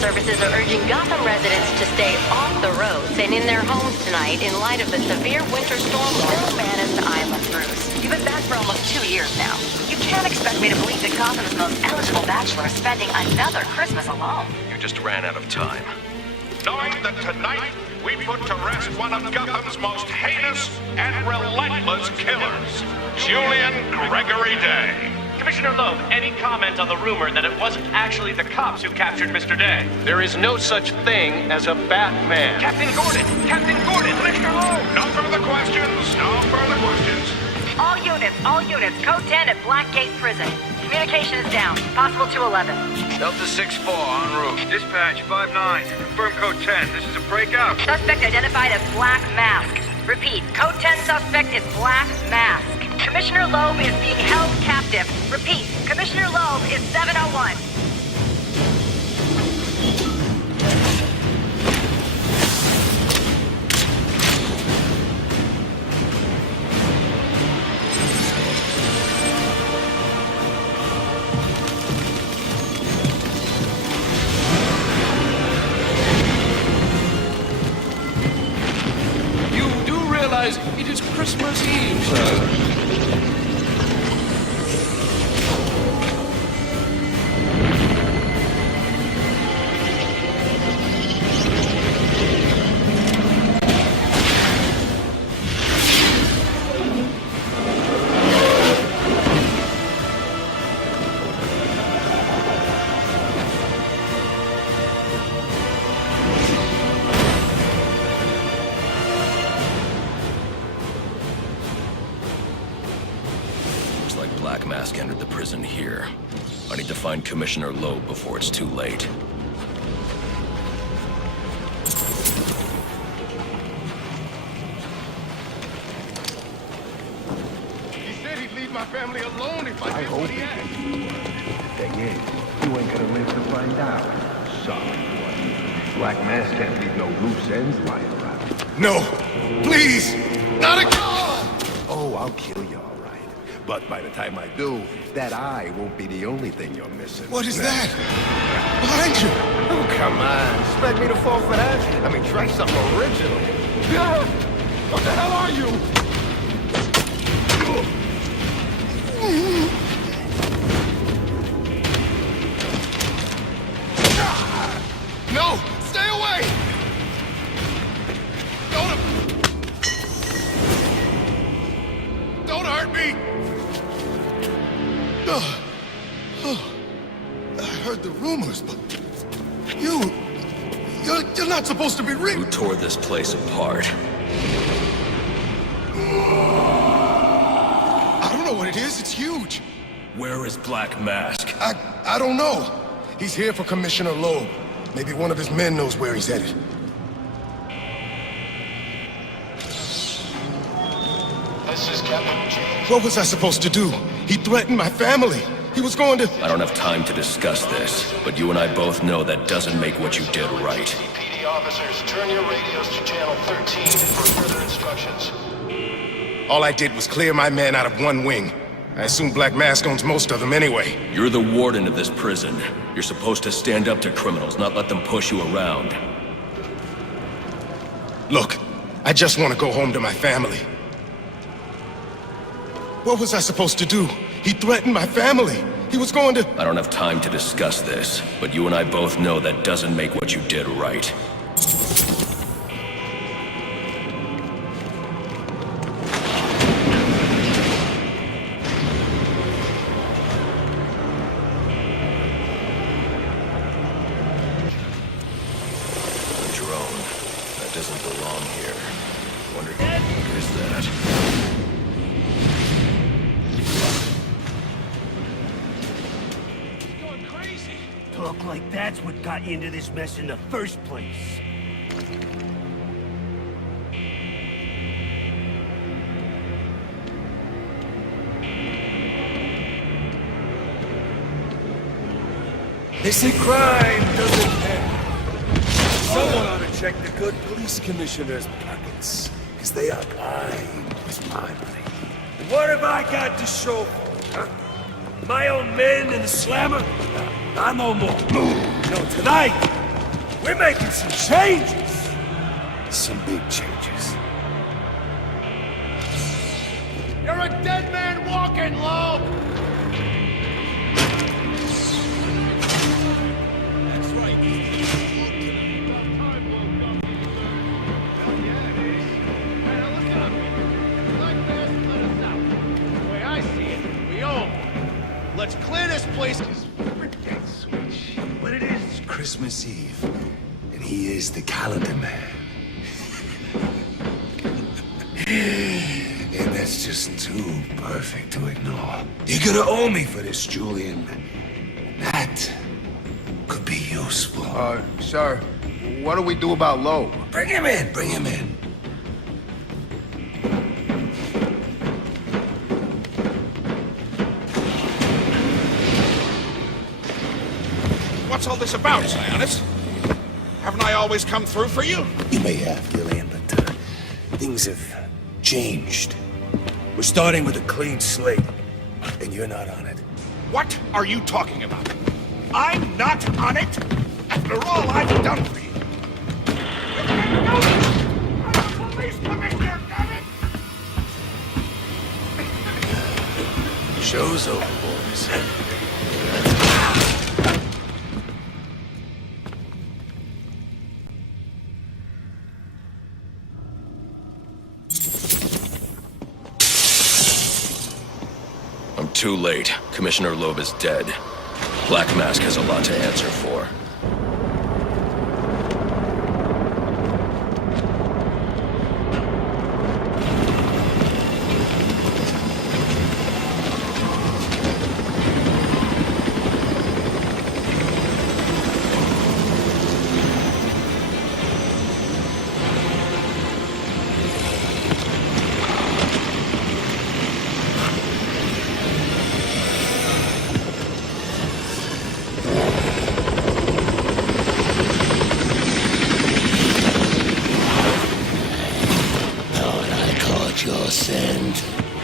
services are urging Gotham residents to stay off the roads and in their homes tonight in light of the severe winter storm still banished Island, Bruce. You've been back for almost 2 years now. You can't expect me to believe that Gotham's most eligible bachelor is spending another Christmas alone. You just ran out of time. Knowing that tonight we put to rest one of Gotham's most heinous and relentless killers, Julian Gregory Day. Commissioner Loeb, any comment on the rumor that it wasn't actually the cops who captured Mr. Day? There is no such thing as a Batman. Captain Gordon! Captain Gordon! Commissioner Loeb! No further questions, no further questions. All units, code 10 at Blackgate Prison. Communication is down, possible to 11. Delta 6-4 en route. Dispatch 5-9. Confirm code 10. This is a breakout. Suspect identified as Black Mask. Repeat, code 10 suspect is Black Mask. Commissioner Loeb is being held captive. Repeat, Commissioner Loeb is 701. It is Christmas Eve, sir. Black Mask entered the prison here. I need to find Commissioner Loeb before it's too late. He said he'd leave my family alone if I did what he asked. The thing is, you ain't gonna live to find out. Sorry, boy. Black Mask can't leave no loose ends lying around. No! Please! Not again! Oh, I'll kill you, all right. But by the time I do, that eye won't be the only thing you're missing. What is that? Behind you! Oh, come on. Expect me to fall for that? I mean, try something original. What the hell are you? No! Stay away! Don't hurt me! I heard the rumors, but you're not supposed to be real. Who tore this place apart? I don't know what it is. It's huge. Where is Black Mask? I don't know. He's here for Commissioner Loeb. Maybe one of his men knows where he's headed. This is Captain James. What was I supposed to do? He threatened my family. He was going to... I don't have time to discuss this, but you and I both know that doesn't make what you did right. PD officers, turn your radios to channel 13 for further instructions. All I did was clear my men out of one wing. I assume Black Mask owns most of them anyway. You're the warden of this prison. You're supposed to stand up to criminals, not let them push you around. Look, I just want to go home to my family. What was I supposed to do? He threatened my family. He was going to... I don't have time to discuss this, but you and I both know that doesn't make what you did right. A drone. That doesn't belong here. Wonder what is that? Talk like that's what got you into this mess in the first place. They say crime doesn't end. Someone ought to check the good police commissioner's pockets, because they are lined with my money. What have I got to show for it, huh? My own men in the slammer? Not no more. No, tonight, We're making some changes. Some big changes. You're a dead man walking, Loeb! That's right. Let's clear this place. Forget switch. But it is Christmas Eve, and he is the calendar man. And that's just too perfect to ignore. You're gonna owe me for this, Julian. That could be useful. Sir, what do we do about Loeb? Bring him in, bring him in. What's all this about, Sionis? Haven't I always come through for you? You may have, Gillian, but things have changed. We're starting with a clean slate, and you're not on it. What are you talking about? I'm not on it? After all I've done for you. I'm a police commissioner, damn it! Show's over, boys. I'm too late. Commissioner Loeb is dead. Black Mask has a lot to answer for.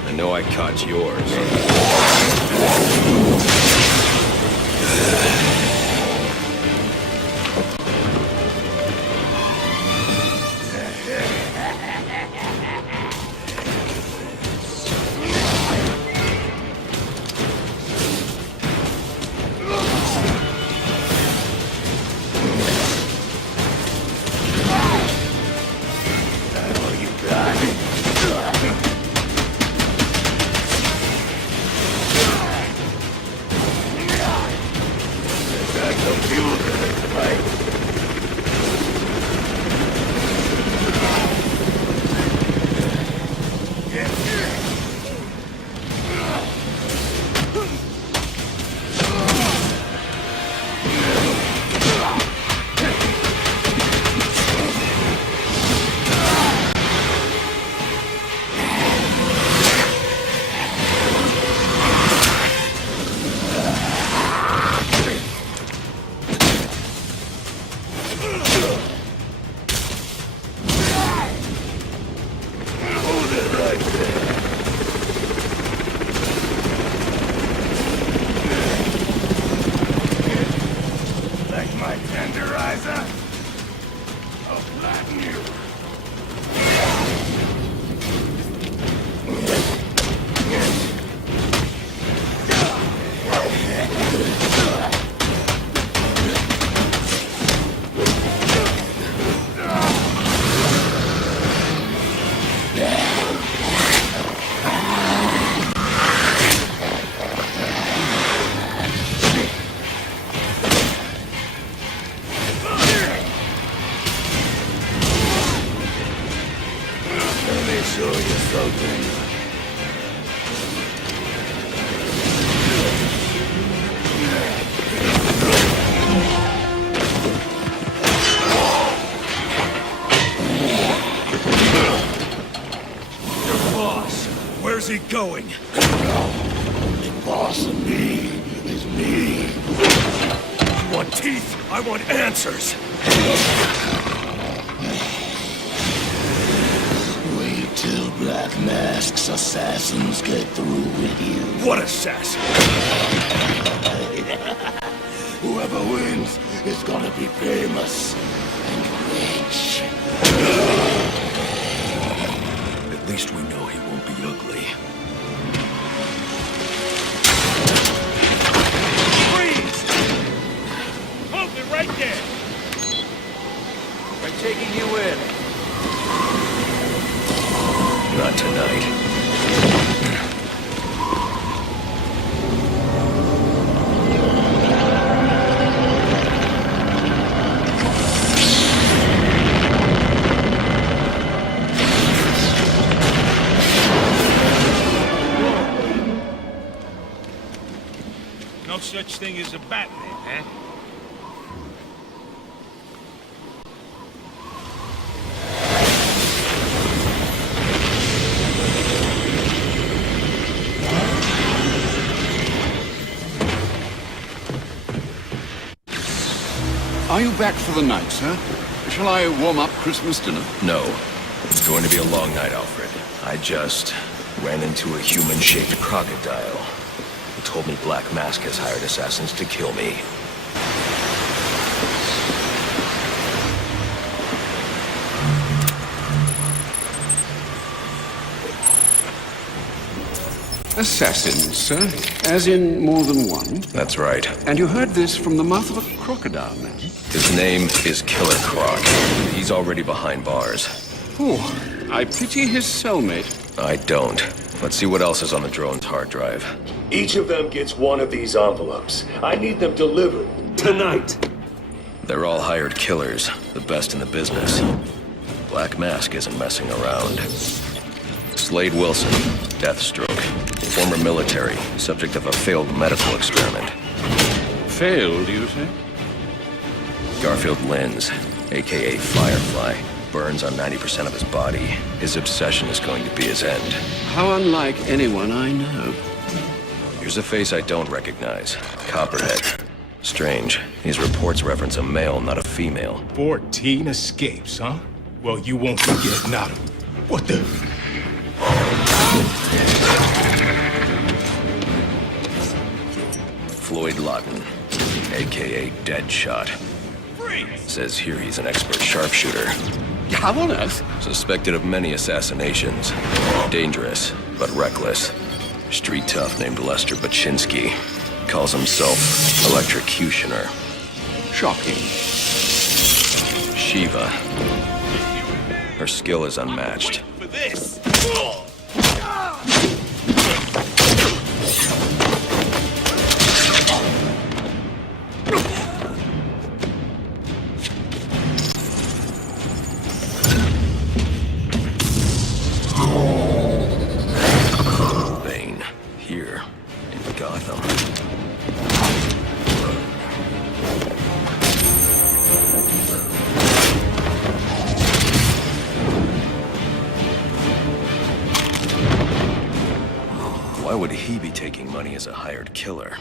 I know I caught yours. Where's he going? The boss of me is me. You want teeth? I want answers. Wait till Black Mask's assassins get through with you. What assassin? Whoever wins is gonna be famous and rich. At least we know he won't be ugly. Freeze! Hold it right there! We're taking you in. Not tonight. No such thing as a Batman, eh? Are you back for the night, sir? Shall I warm up Christmas dinner? No. It's going to be a long night, Alfred. I just ran into a human-shaped crocodile. He told me Black Mask has hired assassins to kill me. Assassins, sir? As in more than one? That's right. And you heard this from the mouth of a crocodile, man? His name is Killer Croc. He's already behind bars. Oh, I pity his cellmate. I don't. Let's see what else is on the drone's hard drive. Each of them gets one of these envelopes. I need them delivered tonight. They're all hired killers, the best in the business. Black Mask isn't messing around. Slade Wilson, Deathstroke, former military, subject of a failed medical experiment. Failed, you say? Garfield Linz, aka Firefly, burns on 90% of his body. His obsession is going to be his end. How unlike anyone I know. Here's a face I don't recognize. Copperhead. Strange. These reports reference a male, not a female. 14 escapes, huh? Well, you won't forget not a... What the... Floyd Lawton, aka Deadshot. Says here he's an expert sharpshooter. How on earth? Suspected of many assassinations. Dangerous, but reckless. Street tough named Lester Baczynski. Calls himself Electrocutioner. Shocking. Shiva. Her skill is unmatched. For this. Bane, here in Gotham. Why would he be taking money as a hired killer?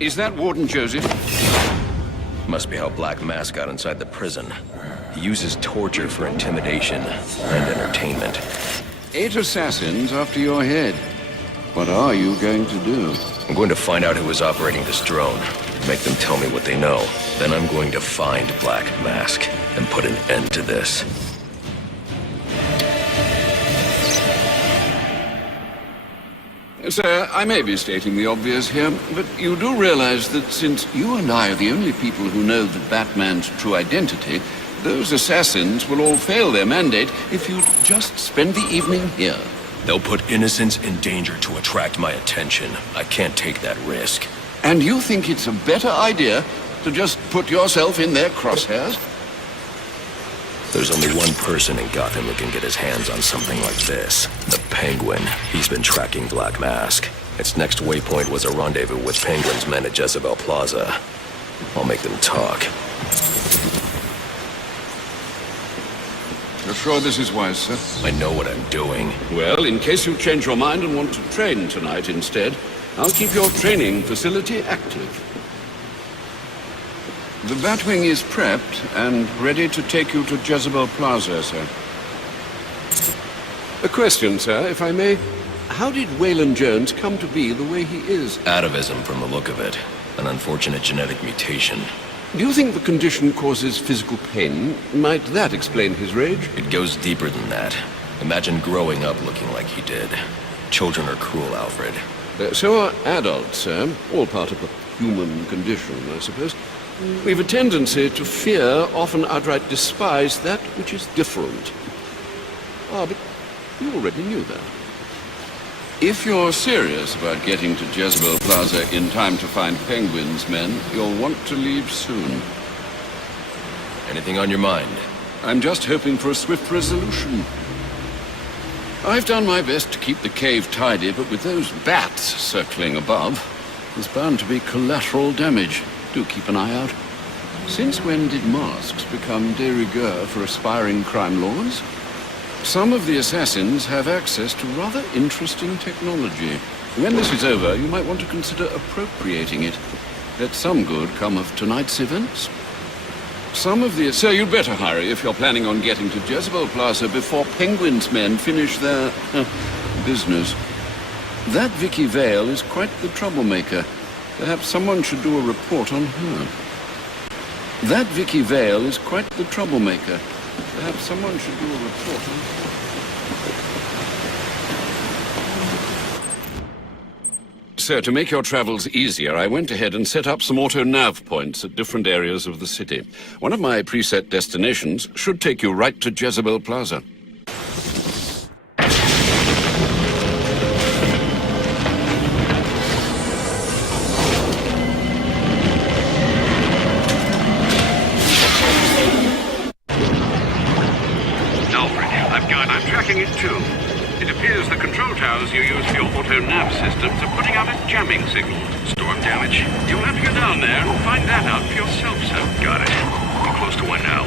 Is that Warden Joseph? Must be how Black Mask got inside the prison. He uses torture for intimidation and entertainment. 8 assassins after your head. What are you going to do? I'm going to find out who is operating this drone. Make them tell me what they know. Then I'm going to find Black Mask and put an end to this. Sir, I may be stating the obvious here, but you do realize that since you and I are the only people who know the Batman's true identity, those assassins will all fail their mandate if you'd just spend the evening here. They'll put innocents in danger to attract my attention. I can't take that risk. And you think it's a better idea to just put yourself in their crosshairs? There's only one person in Gotham who can get his hands on something like this. The Penguin. He's been tracking Black Mask. Its next waypoint was a rendezvous with Penguin's men at Jezebel Plaza. I'll make them talk. You're sure this is wise, sir? I know what I'm doing. Well, in case you change your mind and want to train tonight instead, I'll keep your training facility active. The Batwing is prepped and ready to take you to Jezebel Plaza, sir. A question, sir, if I may. How did Waylon Jones come to be the way he is? Atavism from the look of it. An unfortunate genetic mutation. Do you think the condition causes physical pain? Might that explain his rage? It goes deeper than that. Imagine growing up looking like he did. Children are cruel, Alfred. So are adults, sir. All part of the human condition, I suppose. We've a tendency to fear, often outright despise, that which is different. Ah, but you already knew that. If you're serious about getting to Jezebel Plaza in time to find Penguin's men, you'll want to leave soon. Anything on your mind? I'm just hoping for a swift resolution. I've done my best to keep the cave tidy, but with those bats circling above, there's bound to be collateral damage. Do keep an eye out. Since when did masks become de rigueur for aspiring crime lords? Some of the assassins have access to rather interesting technology. When this is over, you might want to consider appropriating it. Let some good come of tonight's events. So you'd better hurry if you're planning on getting to Jezebel Plaza before Penguin's men finish their business. That Vicky Vale is quite the troublemaker. Perhaps someone should do a report on her. That Vicky Vale is quite the troublemaker. Perhaps someone should do a report on her. So, to make your travels easier, I went ahead and set up some auto-nav points at different areas of the city. One of my preset destinations should take you right to Jezebel Plaza. I'm tracking it too. It appears the control towers you use for your auto-nav systems are putting out a jamming signal. Storm damage? You'll have to go down there and find that out for yourself, sir. Got it. I'm close to one now.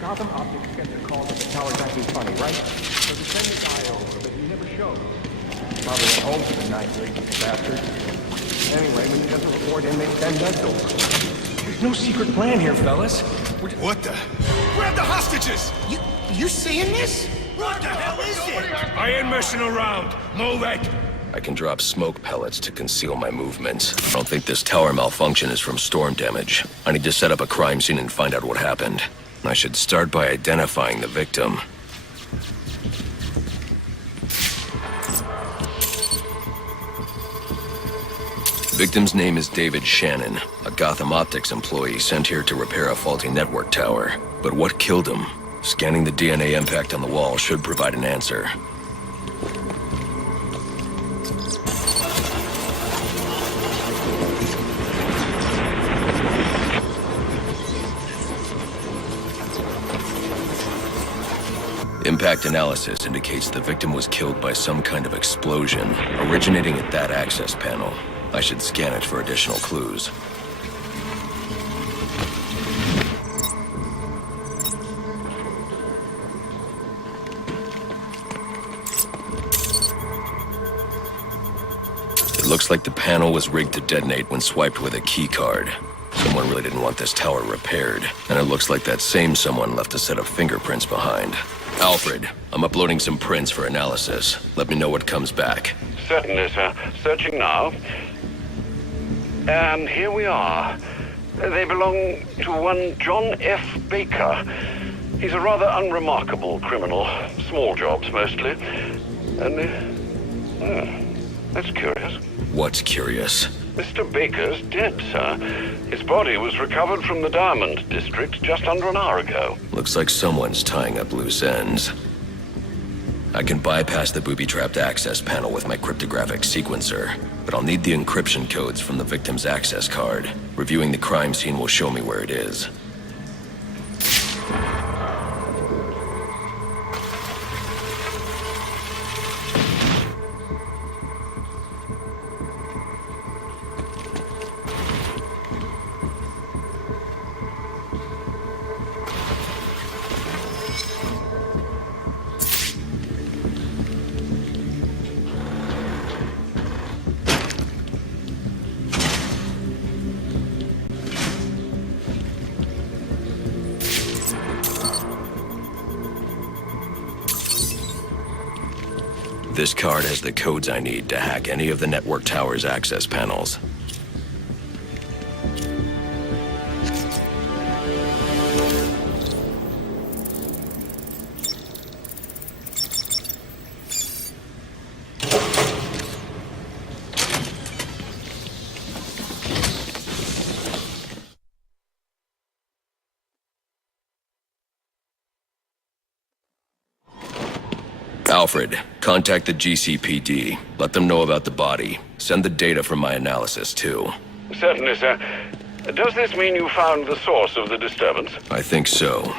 Gotham Optics gets a call that the tower's acting funny, right? So they send the guy over, but he never shows. Probably went home for the night, racist bastard. Anyway, when he doesn't report in, they send us over. There's no secret plan here, fellas. What the? Grab the hostages! You seeing this? What the hell is it? I ain't messing around. Move it! I can drop smoke pellets to conceal my movements. I don't think this tower malfunction is from storm damage. I need to set up a crime scene and find out what happened. I should start by identifying the victim. Victim's name is David Shannon, a Gotham Optics employee sent here to repair a faulty network tower. But what killed him? Scanning the DNA impact on the wall should provide an answer. Impact analysis indicates the victim was killed by some kind of explosion, originating at that access panel. I should scan it for additional clues. It looks like the panel was rigged to detonate when swiped with a key card. Someone really didn't want this tower repaired, and it looks like that same someone left a set of fingerprints behind. Alfred, I'm uploading some prints for analysis. Let me know what comes back. Certainly, sir. Searching now. And here we are. They belong to one John F. Baker. He's a rather unremarkable criminal. Small jobs, mostly. And, that's curious. What's curious? Mr. Baker's dead, sir. His body was recovered from the Diamond District just under an hour ago. Looks like someone's tying up loose ends. I can bypass the booby-trapped access panel with my cryptographic sequencer, but I'll need the encryption codes from the victim's access card. Reviewing the crime scene will show me where it is. This card has the codes I need to hack any of the network tower's access panels. Alfred, contact the GCPD. Let them know about the body. Send the data from my analysis, too. Certainly, sir. Does this mean you found the source of the disturbance? I think so.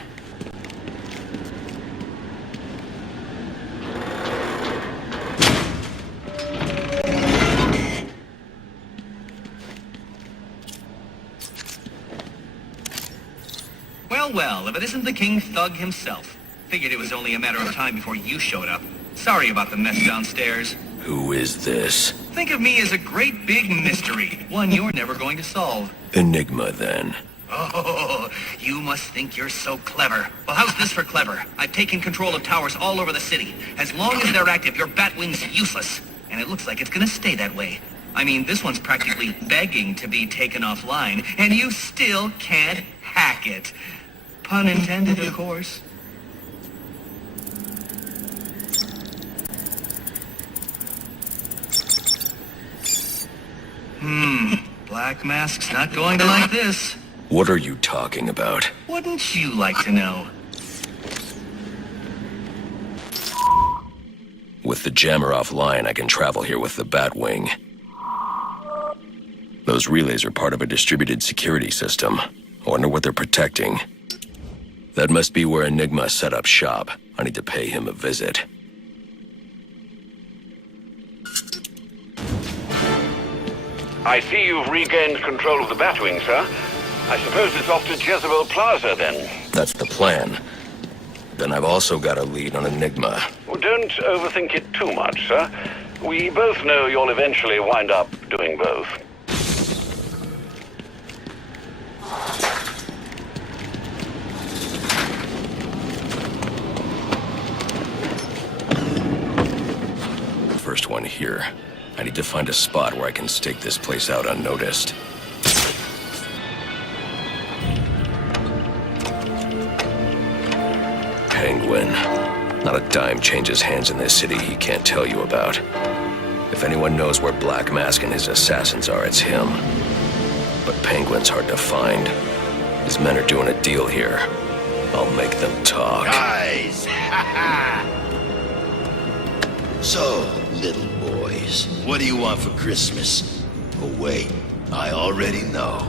Well, if it isn't the King Thug himself. Figured it was only a matter of time before you showed up. Sorry about the mess downstairs. Who is this? Think of me as a great big mystery, one you're never going to solve. Enigma, then. Oh, you must think you're so clever. Well, how's this for clever? I've taken control of towers all over the city. As long as they're active, your Batwing's useless. And it looks like it's gonna stay that way. I mean, this one's practically begging to be taken offline, and you still can't hack it. Pun intended, of course. Black Mask's not going to like this. What are you talking about? Wouldn't you like to know? With the jammer offline, I can travel here with the Batwing. Those relays are part of a distributed security system. I wonder what they're protecting. That must be where Enigma set up shop. I need to pay him a visit. I see you've regained control of the Batwing, sir. I suppose it's off to Jezebel Plaza, then. That's the plan. Then I've also got a lead on Enigma. Well, don't overthink it too much, sir. We both know you'll eventually wind up doing both. First one here. I need to find a spot where I can stake this place out unnoticed. Penguin. Not a dime changes hands in this city he can't tell you about. If anyone knows where Black Mask and his assassins are, it's him. But Penguin's hard to find. His men are doing a deal here. I'll make them talk. Guys! So, little boys, what do you want for Christmas? Oh wait, I already know.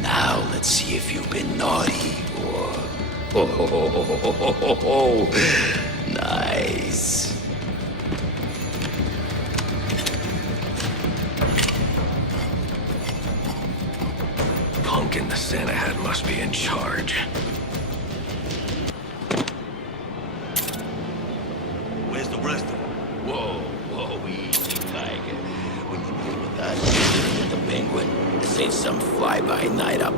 Now let's see if you've been naughty or... Oh, nice. Pumpkin the Santa hat must be in charge. Where's the rest of them? Whoa, easy, Tiger. When you deal with us, with the Penguin, this ain't some fly-by-night up.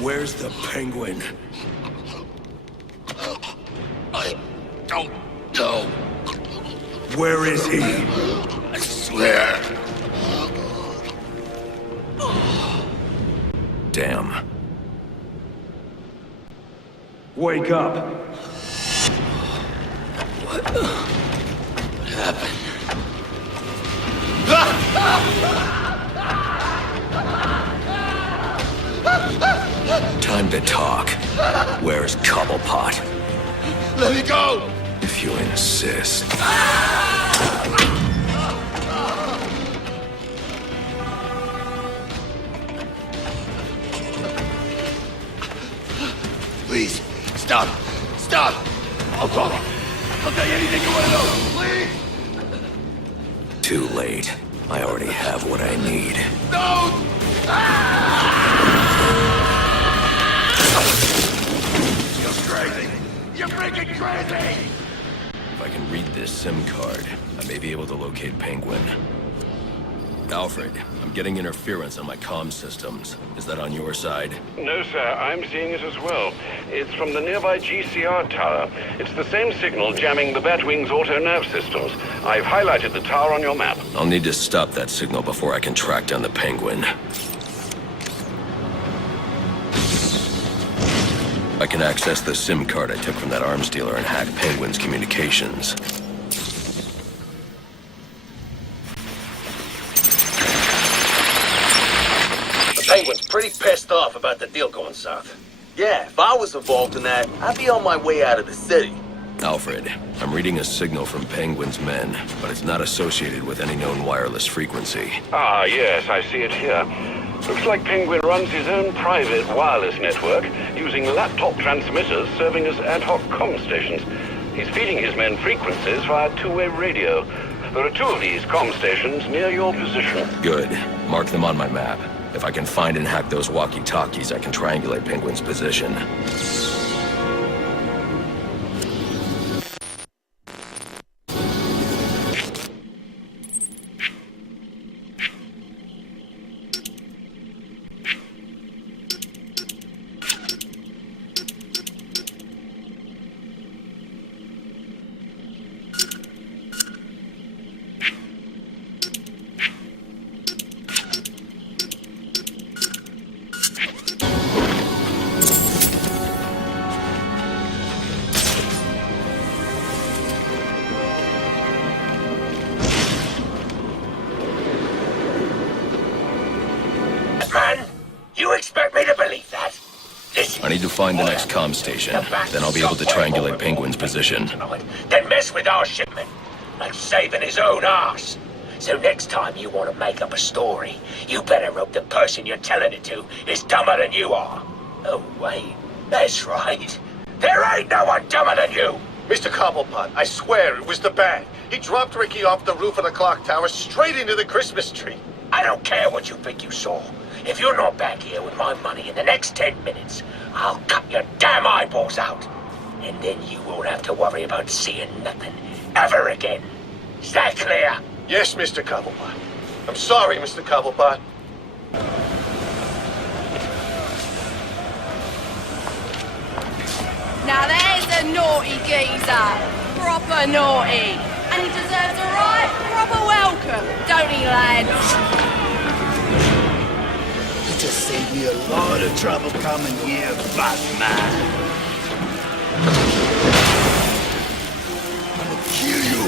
Where's the Penguin? I don't know. Where is he? I swear. Damn. Wake up. What happened? Time to talk. Where's Cobblepot? Let me go! If you insist. Please, stop! Stop! I'll call him. I'll tell you anything you want to know, please! Too late. I already have what I need. No! You're crazy! You're freaking crazy! If I can read this SIM card, I may be able to locate Penguin. Alfred, I'm getting interference on my comm systems. Is that on your side? No, sir. I'm seeing it as well. It's from the nearby GCR tower. It's the same signal jamming the Batwing's auto-nerve systems. I've highlighted the tower on your map. I'll need to stop that signal before I can track down the Penguin. I can access the SIM card I took from that arms dealer and hack Penguin's communications. Penguin's pretty pissed off about the deal going south. Yeah, if I was involved in that, I'd be on my way out of the city. Alfred, I'm reading a signal from Penguin's men, but it's not associated with any known wireless frequency. Ah, yes, I see it here. Looks like Penguin runs his own private wireless network, using laptop transmitters serving as ad hoc comm stations. He's feeding his men frequencies via two-way radio. There are 2 of these comm stations near your position. Good. Mark them on my map. If I can find and hack those walkie-talkies, I can triangulate Penguin's position. I need to find the next comm station. Then I'll be able to triangulate Penguin's position. Then mess with our shipment, like saving his own arse. So next time you want to make up a story, you better hope the person you're telling it to is dumber than you are. Oh, wait. That's right. There ain't no one dumber than you. Mr. Cobblepot, I swear it was the bag. He dropped Ricky off the roof of the clock tower straight into the Christmas tree. I don't care what you think you saw. If you're not back here with my money in the next 10 minutes, I'll cut your damn eyeballs out. And then you won't have to worry about seeing nothing ever again. Is that clear? Yes, Mr. Cobblepot. I'm sorry, Mr. Cobblepot. Now there's a naughty geezer. Proper naughty. And he deserves a right proper welcome, don't he, lads? You just saved me a lot of trouble coming here, Batman. I'm gonna kill you.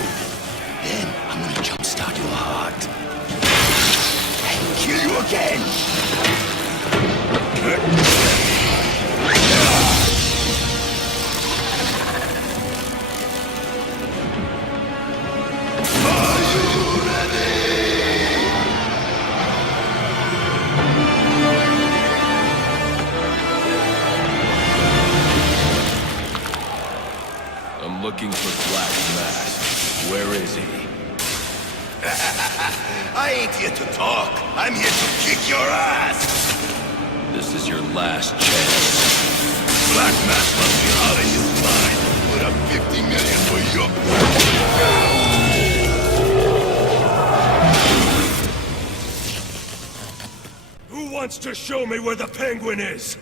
Then I'm gonna jumpstart your heart. And kill you again. Looking for Black Mask. Where is he? I ain't here to talk. I'm here to kick your ass. This is your last chance. Black Mask must be out of his mind. Put up 50 million for you. Who wants to show me where the Penguin is?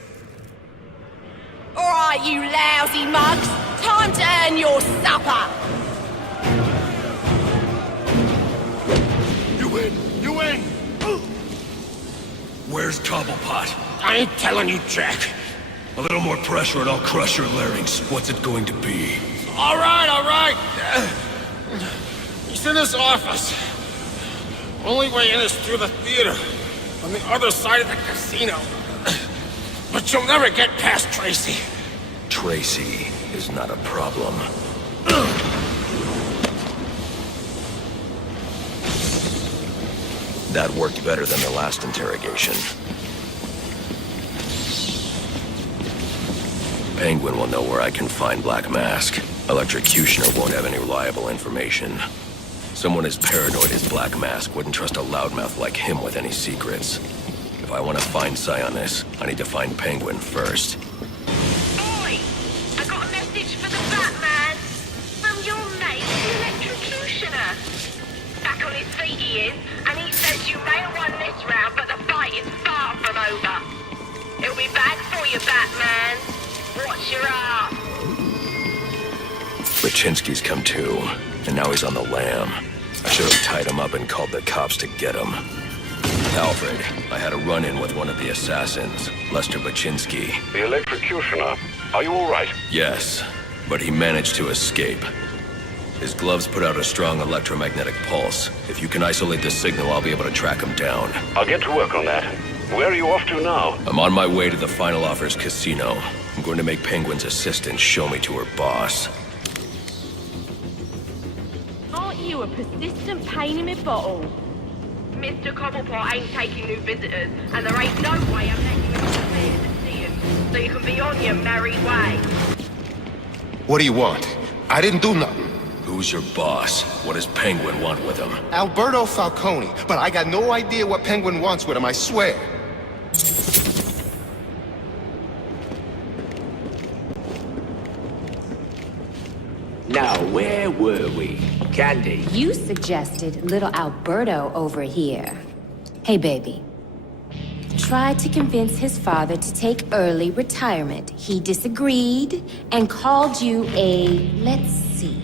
All right, you lousy mugs. Time to earn your supper. You win! You win! Where's Cobblepot? I ain't telling you, Jack. A little more pressure and I'll crush your larynx. What's it going to be? All right. He's in his office. Only way in is through the theater, on the other side of the casino. But But you'll never get past Tracy. Tracy is not a problem. That worked better than the last interrogation. Penguin will know where I can find Black Mask. Electrocutioner won't have any reliable information. Someone as paranoid as Black Mask wouldn't trust a loudmouth like him with any secrets. If I want to find Sionis, I need to find Penguin first. Oi! I got a message for the Batman. From your mate, the electrocutioner. Back on his feet he is, and he says you may have won this round, but the fight is far from over. He'll be back for you, Batman. Watch your ass. Baczynski's come too, and now he's on the lam. I should have tied him up and called the cops to get him. Alfred, I had a run-in with one of the assassins, Lester Baczynski. The electrocutioner. Are you all right? Yes, but he managed to escape. His gloves put out a strong electromagnetic pulse. If you can isolate the signal, I'll be able to track him down. I'll get to work on that. Where are you off to now? I'm on my way to the Final Offers casino. I'm going to make Penguin's assistant show me to her boss. Aren't you a persistent pain in my bottle? Mr. Cobblepot ain't taking new visitors, and there ain't no way I'm letting you upstairs to see him, so you can be on your merry way. What do you want? I didn't do nothing. Who's your boss? What does Penguin want with him? Alberto Falcone, but I got no idea what Penguin wants with him, I swear. Now, where were we? Candy? You suggested little Alberto over here. Hey, baby. Tried to convince his father to take early retirement. He disagreed and called you a, let's see,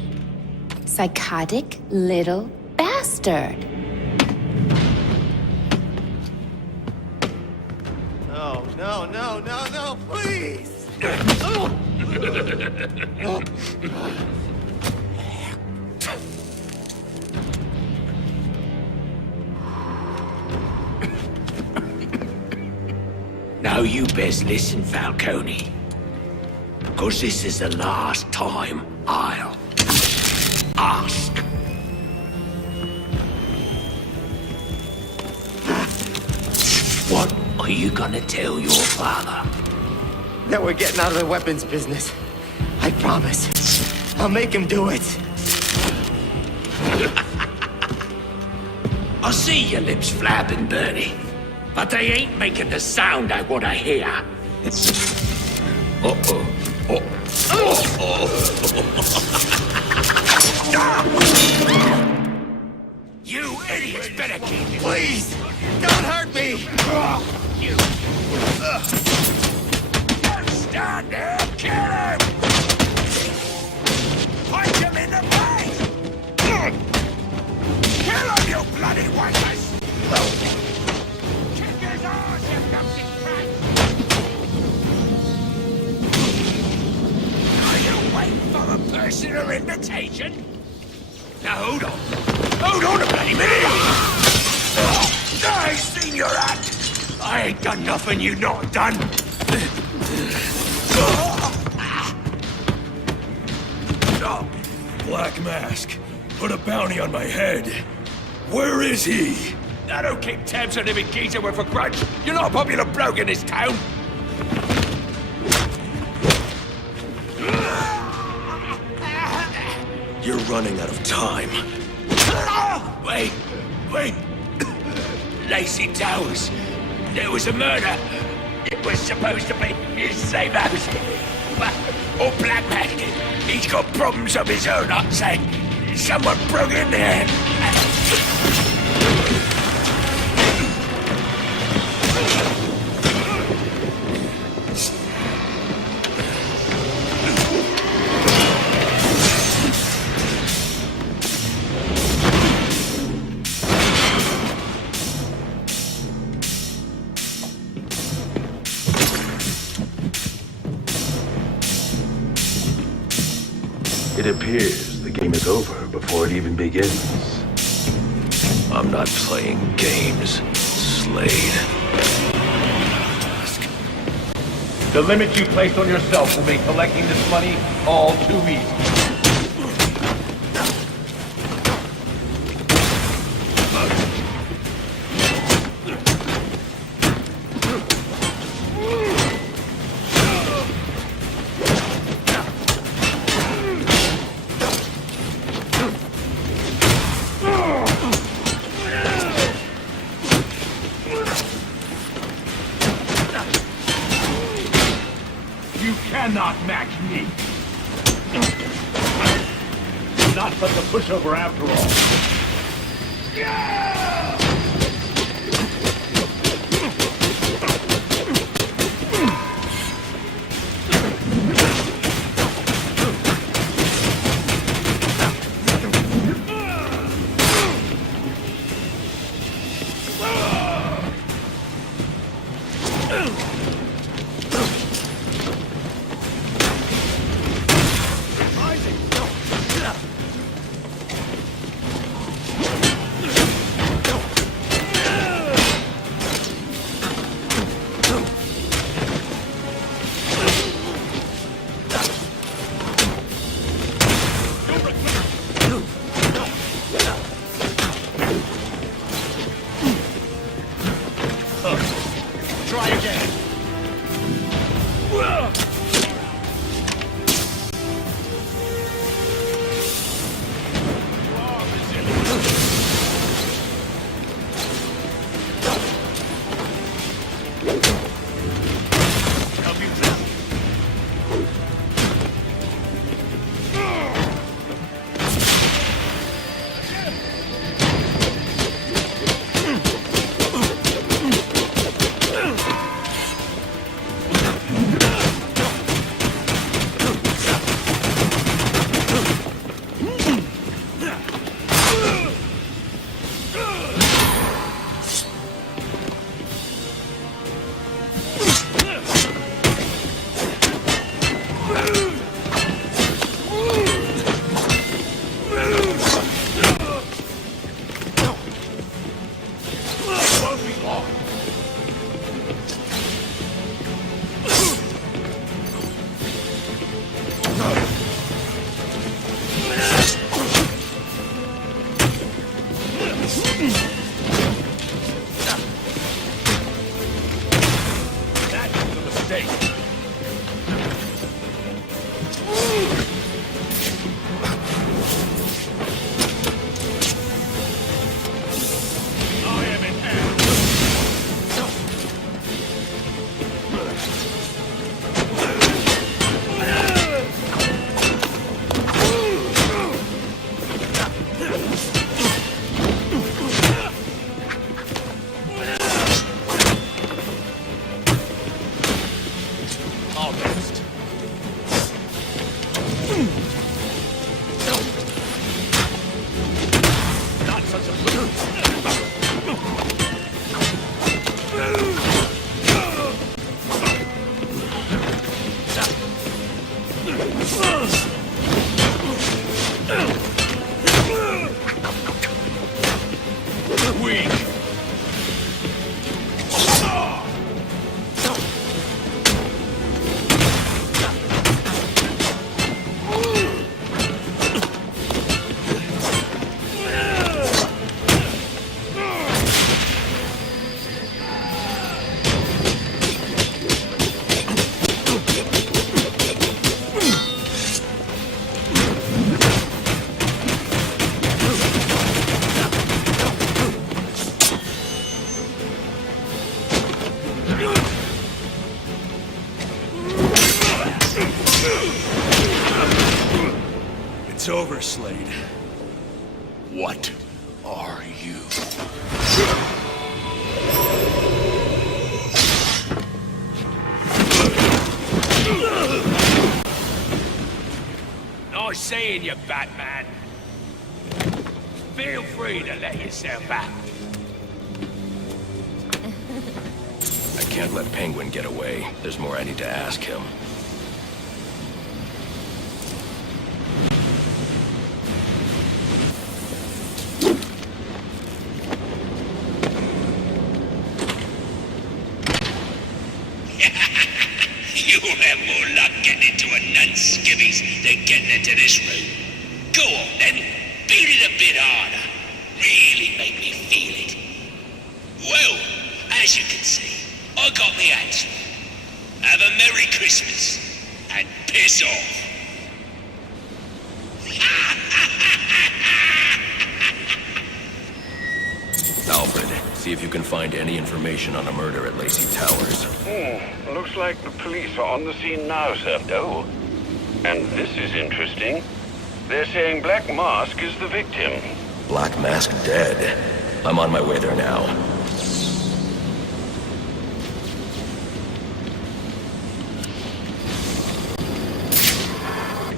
psychotic little bastard. No, no, no, no, no, please! Now you best listen, Falcone. Because this is the last time I'll ask. What are you gonna tell your father? That we're getting out of the weapons business. I promise. I'll make him do it. I see your lips flapping, Bernie. But they ain't making the sound I want to hear. Uh-oh. You idiots better keep it. Please, don't hurt me. You. Don't stand there. Kill him. Punch him in the face. Kill him, you bloody wankers. Are you waiting for a personal invitation? Now hold on. Hold on a bloody minute. I ain't seen your act. I ain't done nothing you not done. Black Mask, put a bounty on my head. Where is he? I don't keep tabs on every geezer with a grudge. You're not a popular bloke in this town. You're running out of time. Wait. Lacey Towers. There was a murder. It was supposed to be his same house. Or Black Mask. He's got problems of his own, I'd say. Someone broke in there. It appears the game is over before it even begins. I'm not playing games, Slade. The limit you placed on yourself will make collecting this money all too easy. Cannot match me. Not such a pushover after all. Yeah! It's over, Slade. What are you? Nice seeing you, Batman. Feel free to let yourself out. I can't let Penguin get away. There's more I need to ask him. they're getting into this room. Go on then, beat it a bit harder. Really make me feel it. Well, as you can see, I got the answer. Have a Merry Christmas, and piss off. Alfred, see if you can find any information on a murder at Lacey Towers. Looks like the police are on the scene now, sir. Oh, and this is interesting. They're saying Black Mask is the victim. Black Mask dead. I'm on my way there now.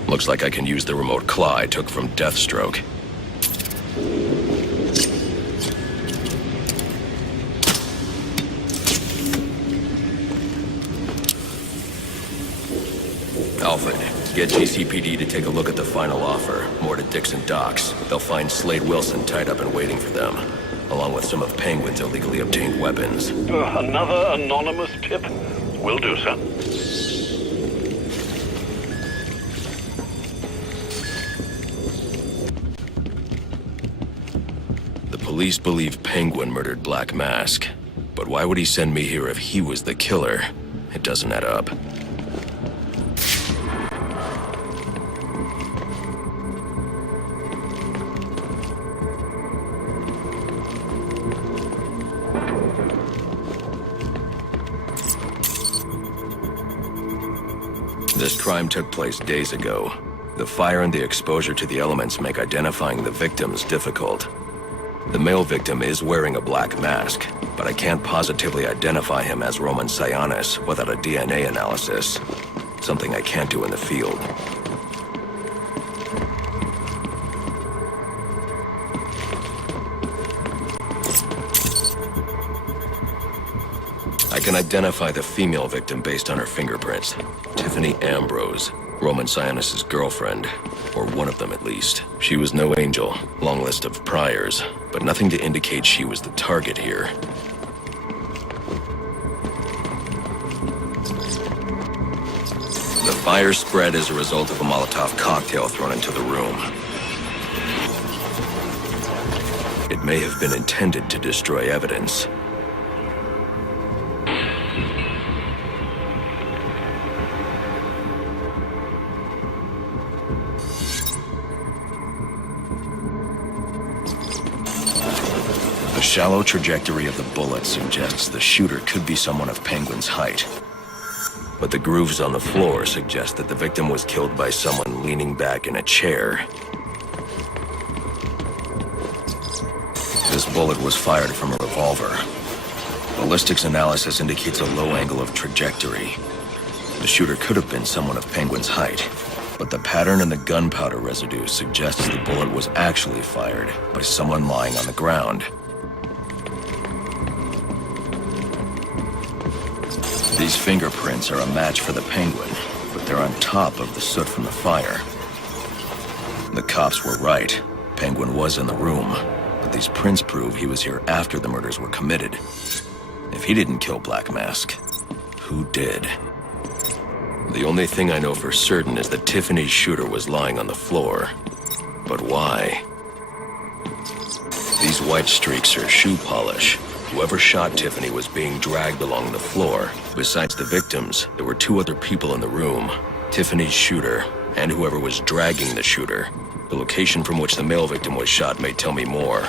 Looks like I can use the remote claw I took from Deathstroke. Alfred, get GCPD to take a look at the final offer. More to Dixon Docks. They'll find Slade Wilson tied up and waiting for them, along with some of Penguin's illegally obtained weapons. Another anonymous tip? Will do, sir. The police believe Penguin murdered Black Mask. But why would he send me here if he was the killer? It doesn't add up. This crime took place days ago. The fire and the exposure to the elements make identifying the victims difficult. The male victim is wearing a black mask, but I can't positively identify him as Roman Sionis without a DNA analysis. Something I can't do in the field. I can identify the female victim based on her fingerprints. Tiffany Ambrose, Roman Sionis' girlfriend, or one of them at least. She was no angel, long list of priors, but nothing to indicate she was the target here. The fire spread as a result of a Molotov cocktail thrown into the room. It may have been intended to destroy evidence. The shallow trajectory of the bullet suggests the shooter could be someone of Penguin's height. But the grooves on the floor suggest that the victim was killed by someone leaning back in a chair. This bullet was fired from a revolver. Ballistics analysis indicates a low angle of trajectory. The shooter could have been someone of Penguin's height, but the pattern in the gunpowder residue suggests the bullet was actually fired by someone lying on the ground. These fingerprints are a match for the Penguin, but they're on top of the soot from the fire. The cops were right. Penguin was in the room, but these prints prove he was here after the murders were committed. If he didn't kill Black Mask, who did? The only thing I know for certain is that Tiffany's shooter was lying on the floor. But why? These white streaks are shoe polish. Whoever shot Tiffany was being dragged along the floor. Besides the victims, there were two other people in the room. Tiffany's shooter, and whoever was dragging the shooter. The location from which the male victim was shot may tell me more.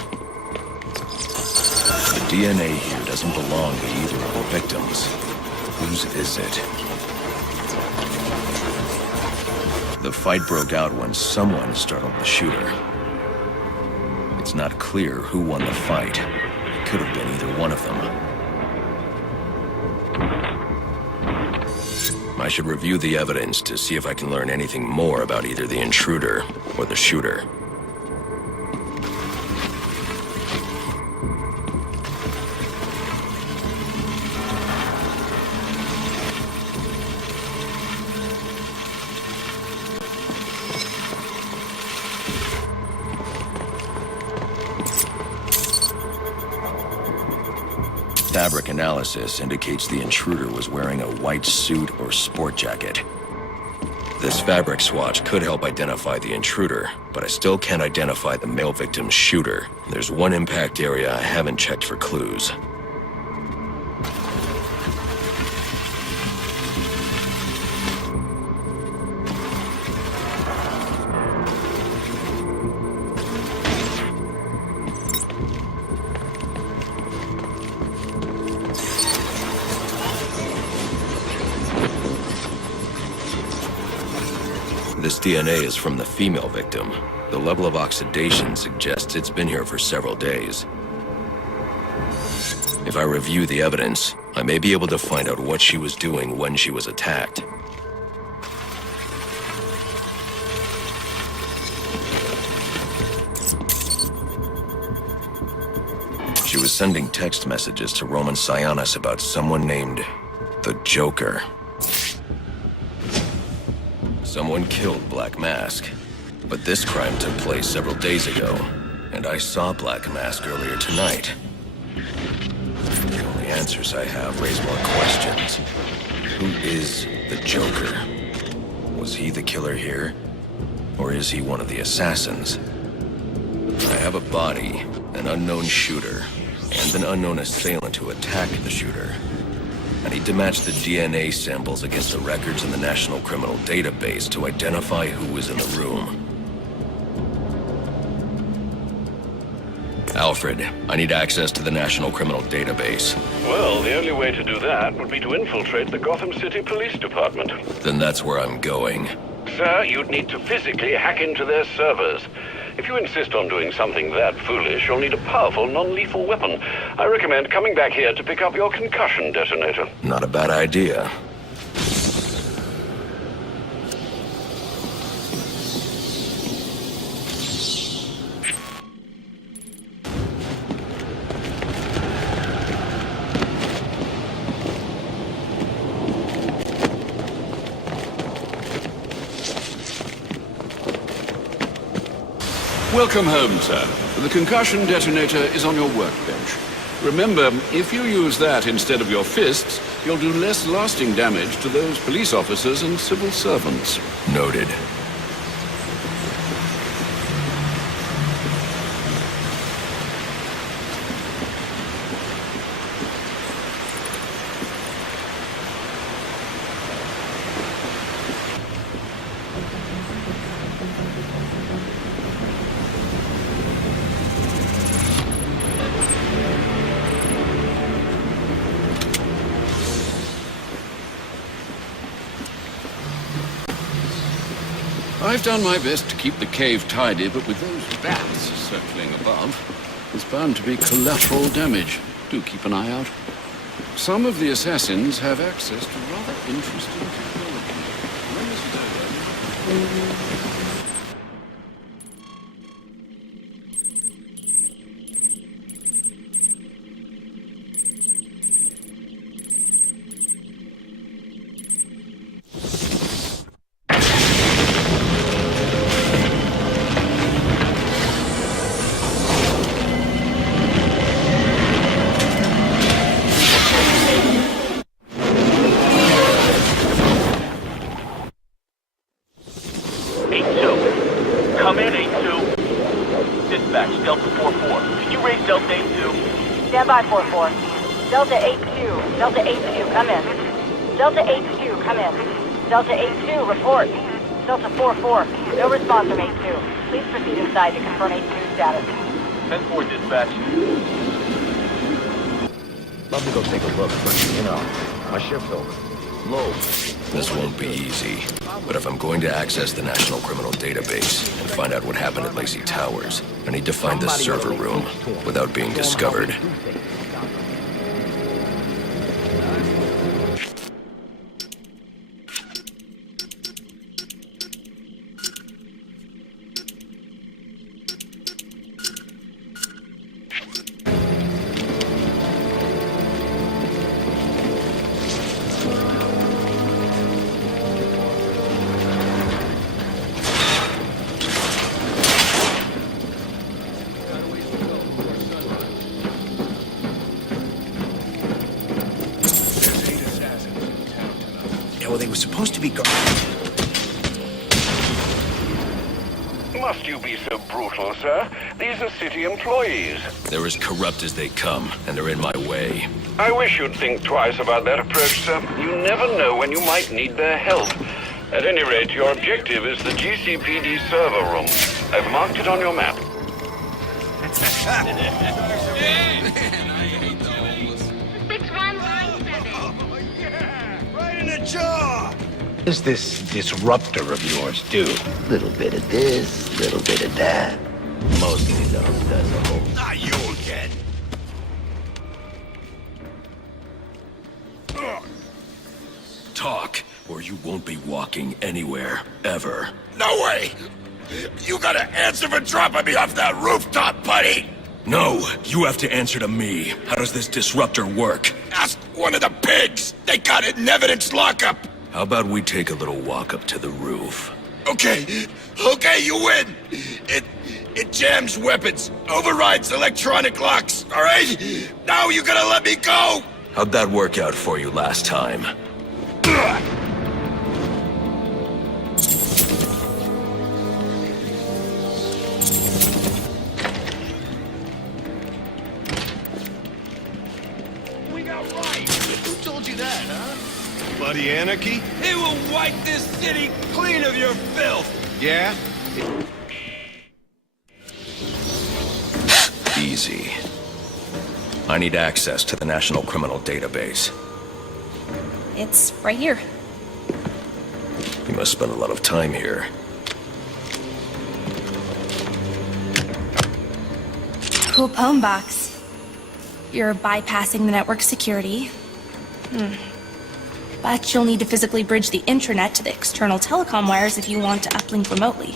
The DNA here doesn't belong to either of the victims. Whose is it? The fight broke out when someone startled the shooter. It's not clear who won the fight. It could have been either one of them. I should review the evidence to see if I can learn anything more about either the intruder or the shooter. Fabric analysis indicates the intruder was wearing a white suit or sport jacket. The This fabric swatch could help identify the intruder, but I still can't identify the male victim's shooter. There's one impact area I haven't checked for clues. This DNA is from the female victim. The level of oxidation suggests it's been here for several days. If I review the evidence, I may be able to find out what she was doing when she was attacked. She was sending text messages to Roman Sionis about someone named the Joker. Someone killed Black Mask, but this crime took place several days ago, and I saw Black Mask earlier tonight. The only answers I have raise more questions. Who is the Joker? Was he the killer here, or is he one of the assassins? I have a body, an unknown shooter, and an unknown assailant who attacked the shooter. I need to match the DNA samples against the records in the National Criminal Database to identify who was in the room. Alfred, I need access to the National Criminal Database. Well, the only way to do that would be to infiltrate the Gotham City Police Department. Then that's where I'm going. Sir, you'd need to physically hack into their servers. If you insist on doing something that foolish, you'll need a powerful, non-lethal weapon. I recommend coming back here to pick up your concussion detonator. Not a bad idea. Welcome home, sir. The concussion detonator is on your workbench. Remember, if you use that instead of your fists, you'll do less lasting damage to those police officers and civil servants. Noted. I've done my best to keep the cave tidy, but with those bats circling above, there's bound to be collateral damage. Do keep an eye out. Some of the assassins have access to rather interesting technology. When this is over... Delta 8-2. Delta 8-2, come in. Delta 8-2, come in. Delta 8-2, report. Delta 4-4, no response from 8-2. Please proceed inside to confirm 8-2 status. 10-4 dispatch. Love to go take a look, but, my shift's over. Low. This won't be easy, but if I'm going to access the National Criminal Database and find out what happened at Lacey Towers, I need to find the server room without being discovered. They were supposed to be must you be so brutal, sir? These are city employees. They're as corrupt as they come, and they're in my way. I wish you'd think twice about that approach, sir. You never know when you might need their help. At any rate, your objective is the GCPD server room. I've marked it on your map. Right in the jaw! What does this disruptor of yours do? Little bit of this, little bit of that. Mostly does a whole. Not you again! Talk, or you won't be walking anywhere, ever. No way! You gotta answer for dropping me off that rooftop, buddy! No, you have to answer to me. How does this disruptor work? Ask one of the pigs! They got it in evidence lockup! How about we take a little walk up to the roof? Okay, you win! It jams weapons, overrides electronic locks, alright? Now you gotta let me go! How'd that work out for you last time? We got right! Who told you that, huh? Bloody anarchy? It will wipe this city clean of your filth! Yeah? Easy. I need access to the National Criminal Database. It's right here. You must spend a lot of time here. Cool poem box. You're bypassing the network security. But you'll need to physically bridge the intranet to the external telecom wires if you want to uplink remotely.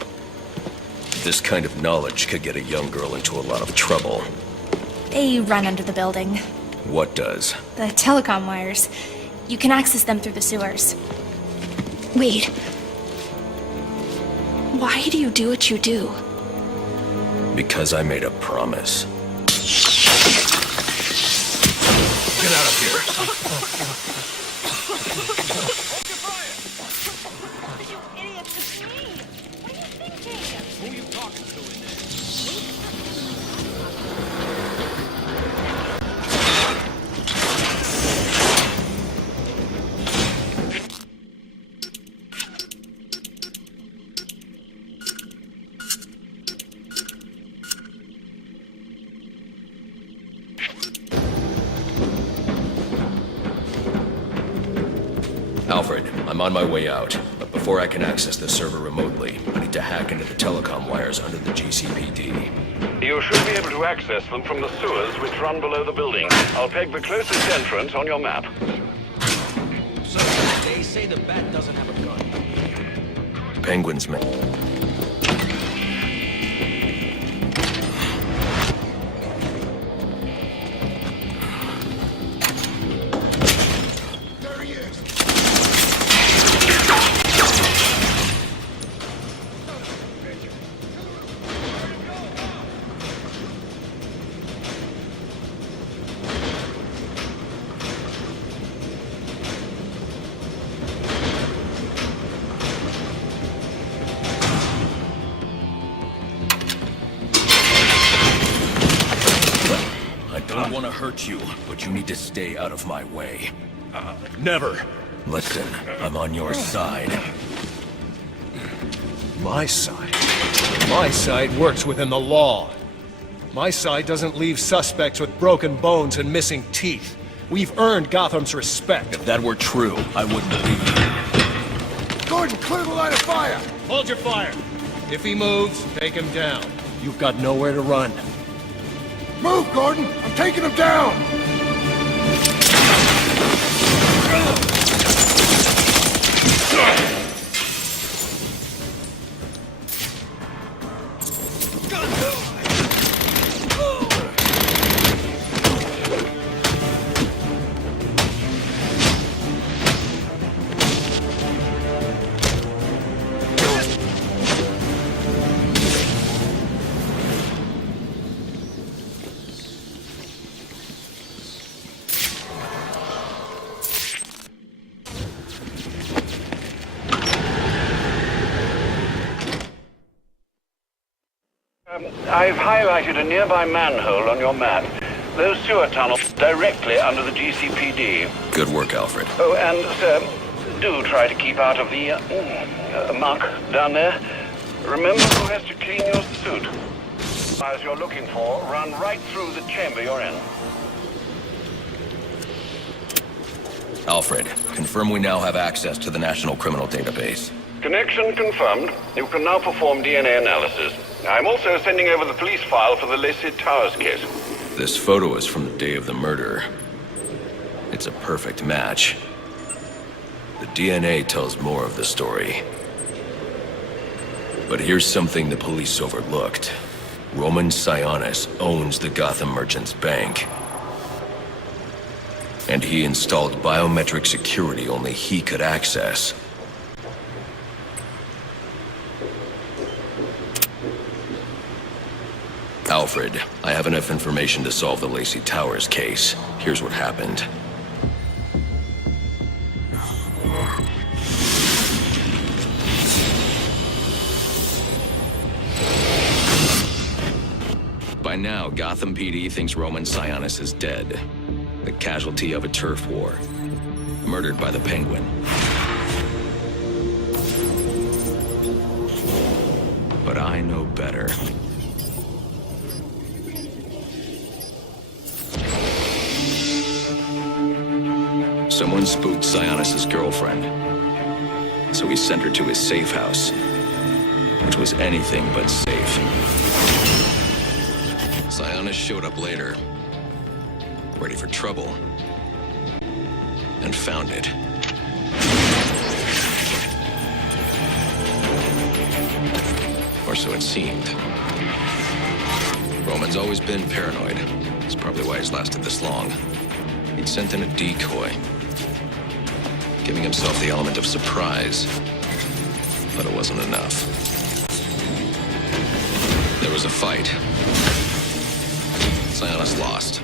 This kind of knowledge could get a young girl into a lot of trouble. They run under the building. What does? The telecom wires. You can access them through the sewers. Wait. Why do you do what you do? Because I made a promise. Get out of here! Alfred, I'm on my way out, but before I can access the server remotely, I need to hack into the telecom wires under the GCPD. You should be able to access them from the sewers which run below the building. I'll peg the closest entrance on your map. So, they say the bat doesn't have a gun. Penguin's men. I don't want to hurt you, but you need to stay out of my way. Never. Listen, I'm on your side. My side? My side works within the law. My side doesn't leave suspects with broken bones and missing teeth. We've earned Gotham's respect. If that were true, I wouldn't leave you. Gordon, clear the line of fire! Hold your fire. If he moves, take him down. You've got nowhere to run. Move, Gordon! I'm taking him down! I've highlighted a nearby manhole on your map. Those sewer tunnels directly under the GCPD. Good work, Alfred. Oh, and, sir, do try to keep out of the, muck down there. Remember who has to clean your suit. As you're looking for, run right through the chamber you're in. Alfred, confirm we now have access to the National Criminal Database. Connection confirmed. You can now perform DNA analysis. I'm also sending over the police file for the Lacey Towers case. This photo is from the day of the murder. It's a perfect match. The DNA tells more of the story. But here's something the police overlooked. Roman Sionis owns the Gotham Merchants Bank. And he installed biometric security only he could access. Alfred, I have enough information to solve the Lacey Towers case. Here's what happened. By now, Gotham PD thinks Roman Sionis is dead. The casualty of a turf war. Murdered by the Penguin. But I know better. Someone spooked Sionis' girlfriend. So he sent her to his safe house. Which was anything but safe. Sionis showed up later. Ready for trouble. And found it. Or so it seemed. Roman's always been paranoid. That's probably why he's lasted this long. He'd sent in a decoy. Giving himself the element of surprise. But it wasn't enough. There was a fight. Sionis lost.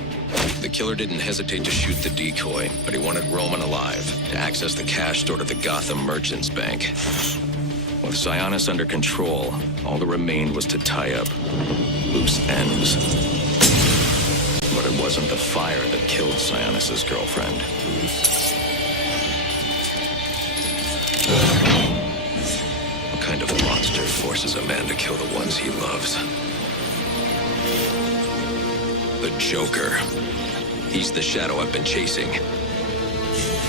The killer didn't hesitate to shoot the decoy, but he wanted Roman alive to access the cash stored at the Gotham Merchants Bank. With Sionis under control, all that remained was to tie up loose ends. But it wasn't the fire that killed Sionis' girlfriend. What kind of monster forces a man to kill the ones he loves? The Joker. He's the shadow I've been chasing.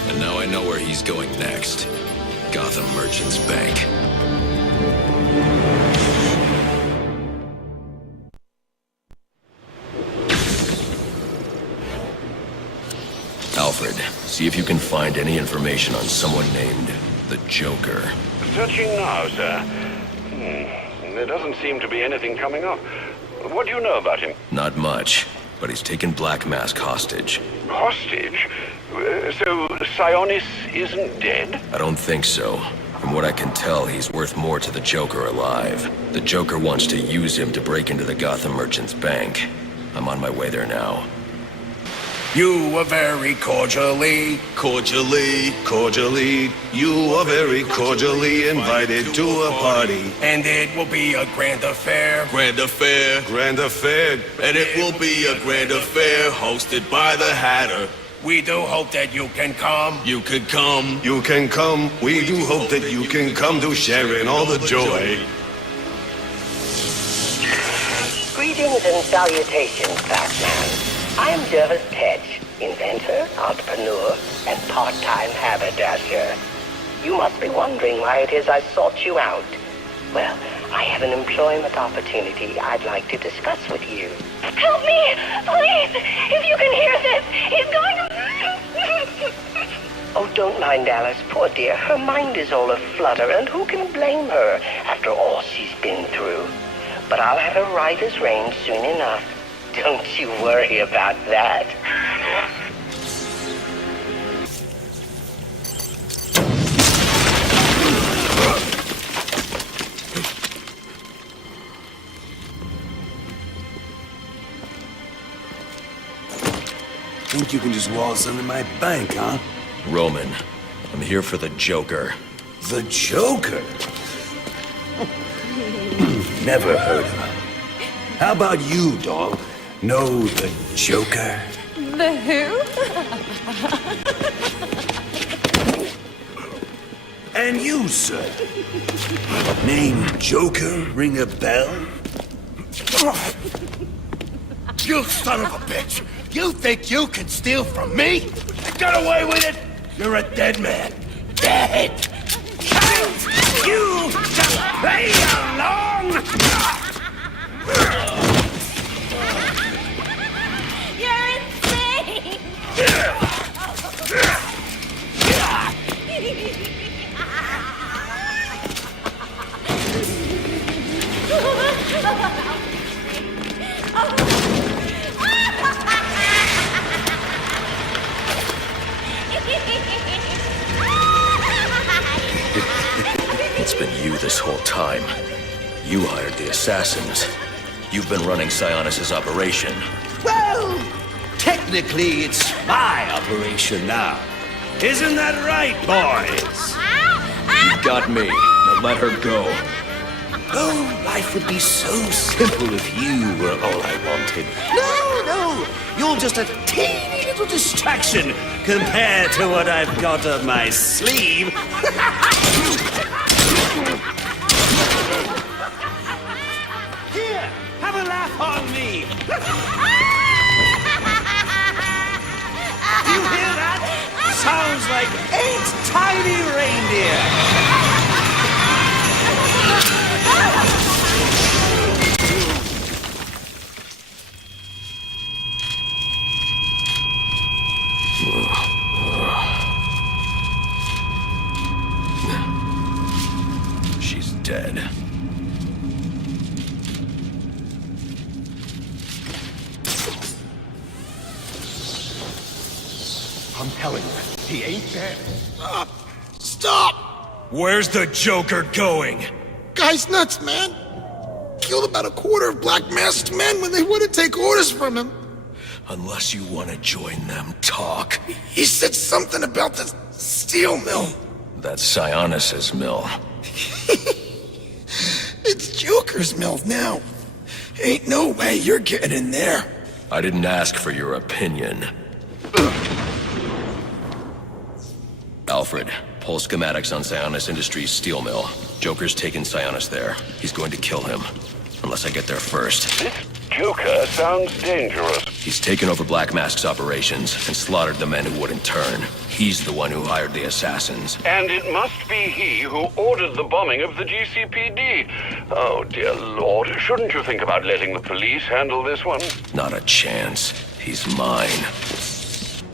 And now I know where he's going next. Gotham Merchants Bank. Alfred, see if you can find any information on someone named the Joker. Searching now, sir. There doesn't seem to be anything coming up. What do you know about him? Not much, but he's taken Black Mask hostage. Hostage? So Sionis isn't dead? I don't think so. From what I can tell, he's worth more to the Joker alive. The Joker wants to use him to break into the Gotham Merchants Bank. I'm on my way there now. You were very cordially, you are very cordially invited to a party. and it will be a grand affair. Grand affair. And it will be a grand affair hosted by the Hatter. We do hope that you can come. You can come. We do hope that you can come to share in all the joy. Greetings and salutations, Batman. I'm Jervis Tetch, inventor, entrepreneur, and part-time haberdasher. You must be wondering why it is I sought you out. Well, I have an employment opportunity I'd like to discuss with you. Help me! Please! If you can hear this, he's going to... Oh, don't mind Alice, poor dear. Her mind is all aflutter, and who can blame her after all she's been through? But I'll have her right as rain soon enough. Don't you worry about that. Think you can just waltz under my bank, huh? Roman, I'm here for the Joker. The Joker? Never heard of him. How about you, doll? Know the Joker? The who? And you, sir? Name Joker ring a bell? You son of a bitch! You think you can steal from me? You got away with it? You're a dead man. Dead! Can't you just play along? You're insane! It's been you this whole time. You hired the assassins. You've been running Sionis's operation. Well, technically it's my operation now. Isn't that right, boys? You got me. Now let her go. Oh, life would be so simple if you were all I wanted. No, you're just a teeny little distraction compared to what I've got up my sleeve. Here, have a laugh on me. You hear that? Sounds like 8 tiny reindeer. She's dead. I'm telling you, he ain't dead. Stop! Where's the Joker going? Guy's nuts, man. Killed about a quarter of Black Mask's men when they wouldn't take orders from him. Unless you want to join them, talk. He said something about the steel mill. That's Sionis's mill. It's Joker's mill now. Ain't no way you're getting in there. I didn't ask for your opinion. Alfred, pull schematics on Sionis Industries steel mill. Joker's taken Sionis there. He's going to kill him. Unless I get there first. This Joker sounds dangerous. He's taken over Black Mask's operations and slaughtered the men who wouldn't turn. He's the one who hired the assassins. And it must be he who ordered the bombing of the GCPD. Oh, dear Lord. Shouldn't you think about letting the police handle this one? Not a chance. He's mine.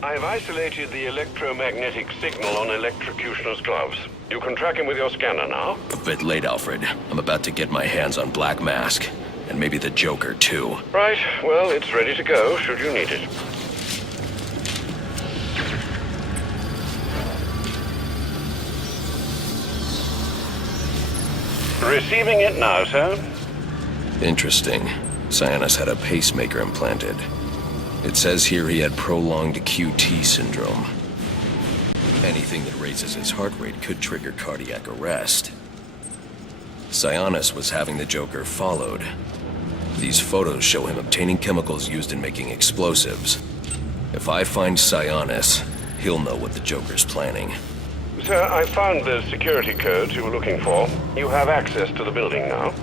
I've isolated the electromagnetic signal on Electrocutioner's gloves. You can track him with your scanner now. A bit late, Alfred. I'm about to get my hands on Black Mask. And maybe the Joker, too. Right. Well, it's ready to go, should you need it. Receiving it now, sir. Interesting. Sionis had a pacemaker implanted. It says here he had prolonged QT syndrome. Anything that raises his heart rate could trigger cardiac arrest. Sionis was having the Joker followed. These photos show him obtaining chemicals used in making explosives. If I find Sionis, he'll know what the Joker's planning. Sir, I found the security codes you were looking for. You have access to the building now.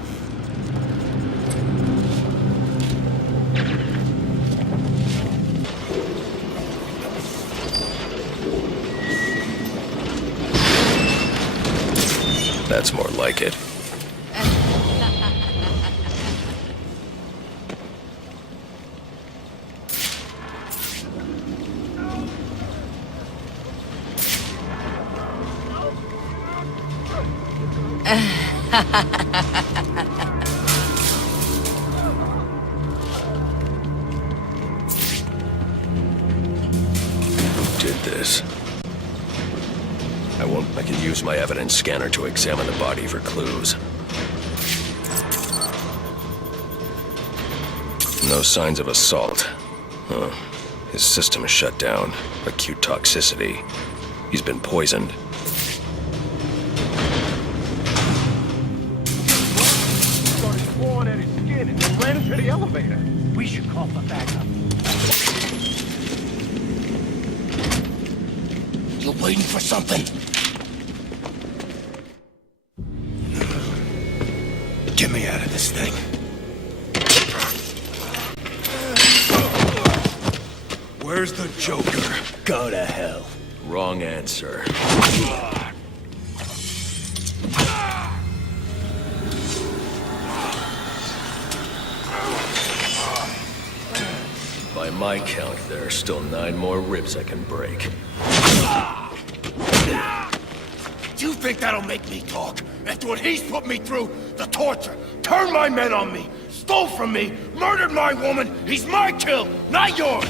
That's more like it. Who did this? I can use my evidence scanner to examine the body for clues. No signs of assault. Huh. His system is shut down. Acute toxicity. He's been poisoned. Started clawing at his skin and then ran to the elevator. We should call for backup. You waiting for something? Get me out of this thing. Where's the Joker? Go to hell. Wrong answer. By my count, there are still 9 more ribs I can break. Do you think that'll make me talk? After what he's put me through, the torture, turned my men on me, stole from me, murdered my woman, he's my kill, not yours!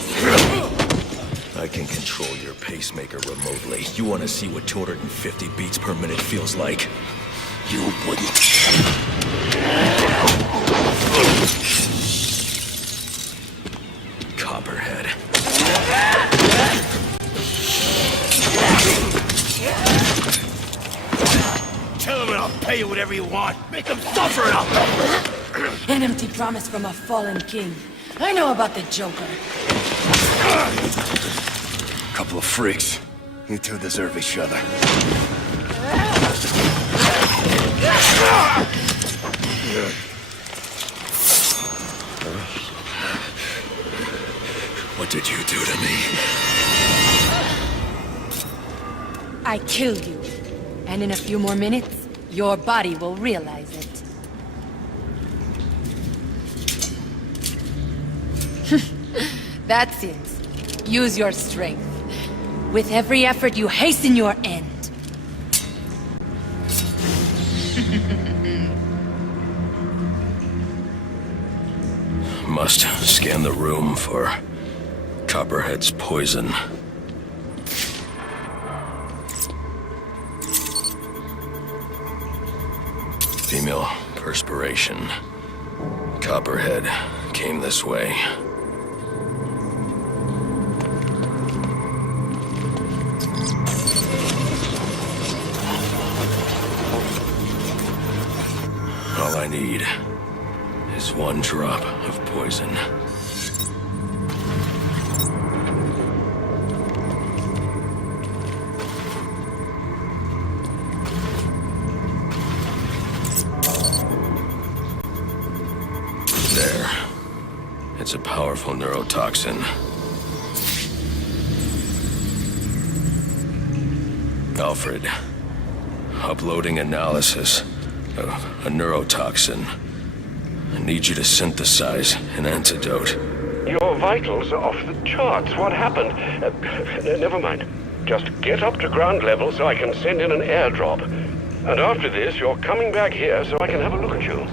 I can control your pacemaker remotely. You want to see what 250 beats per minute feels like? You wouldn't. Copperhead. Tell him and I'll pay you whatever you want. Make him suffer and I'll... An empty promise from a fallen king. I know about the Joker. Couple of freaks. You two deserve each other. What did you do to me? I killed you. And in a few more minutes, your body will realize it. That's it. Use your strength. With every effort, you hasten your end. Must scan the room for Copperhead's poison. Female perspiration. Copperhead came this way. All I need is 1 drop of poison. There. It's a powerful neurotoxin. Alfred, uploading analysis of a neurotoxin. I need you to synthesize an antidote. Your vitals are off the charts. What happened? Never mind. Just get up to ground level so I can send in an airdrop. And after this, you're coming back here so I can have a look at you.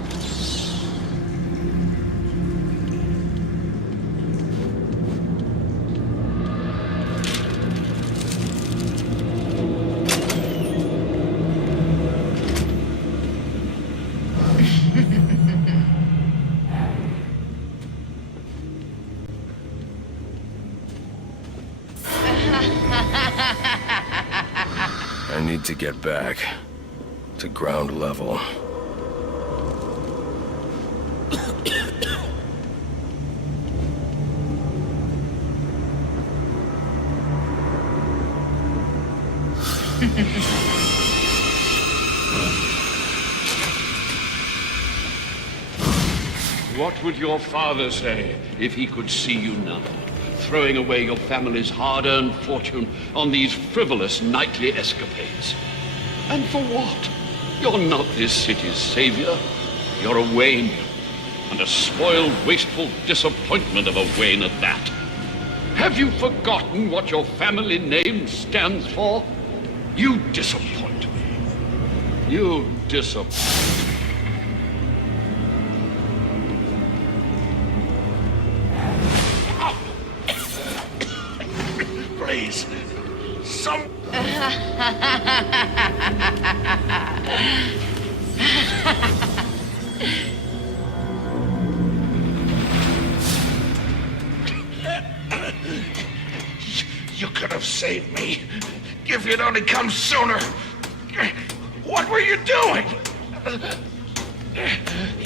I need to get back to ground level. What would your father say if he could see you now, throwing away your family's hard-earned fortune on these frivolous nightly escapades? And for what? You're not this city's savior. You're a Wayne, and a spoiled, wasteful disappointment of a Wayne at that. Have you forgotten what your family name stands for? You disappoint me. You disappoint. Please. Some... You could have saved me. If you'd only come sooner. What were you doing?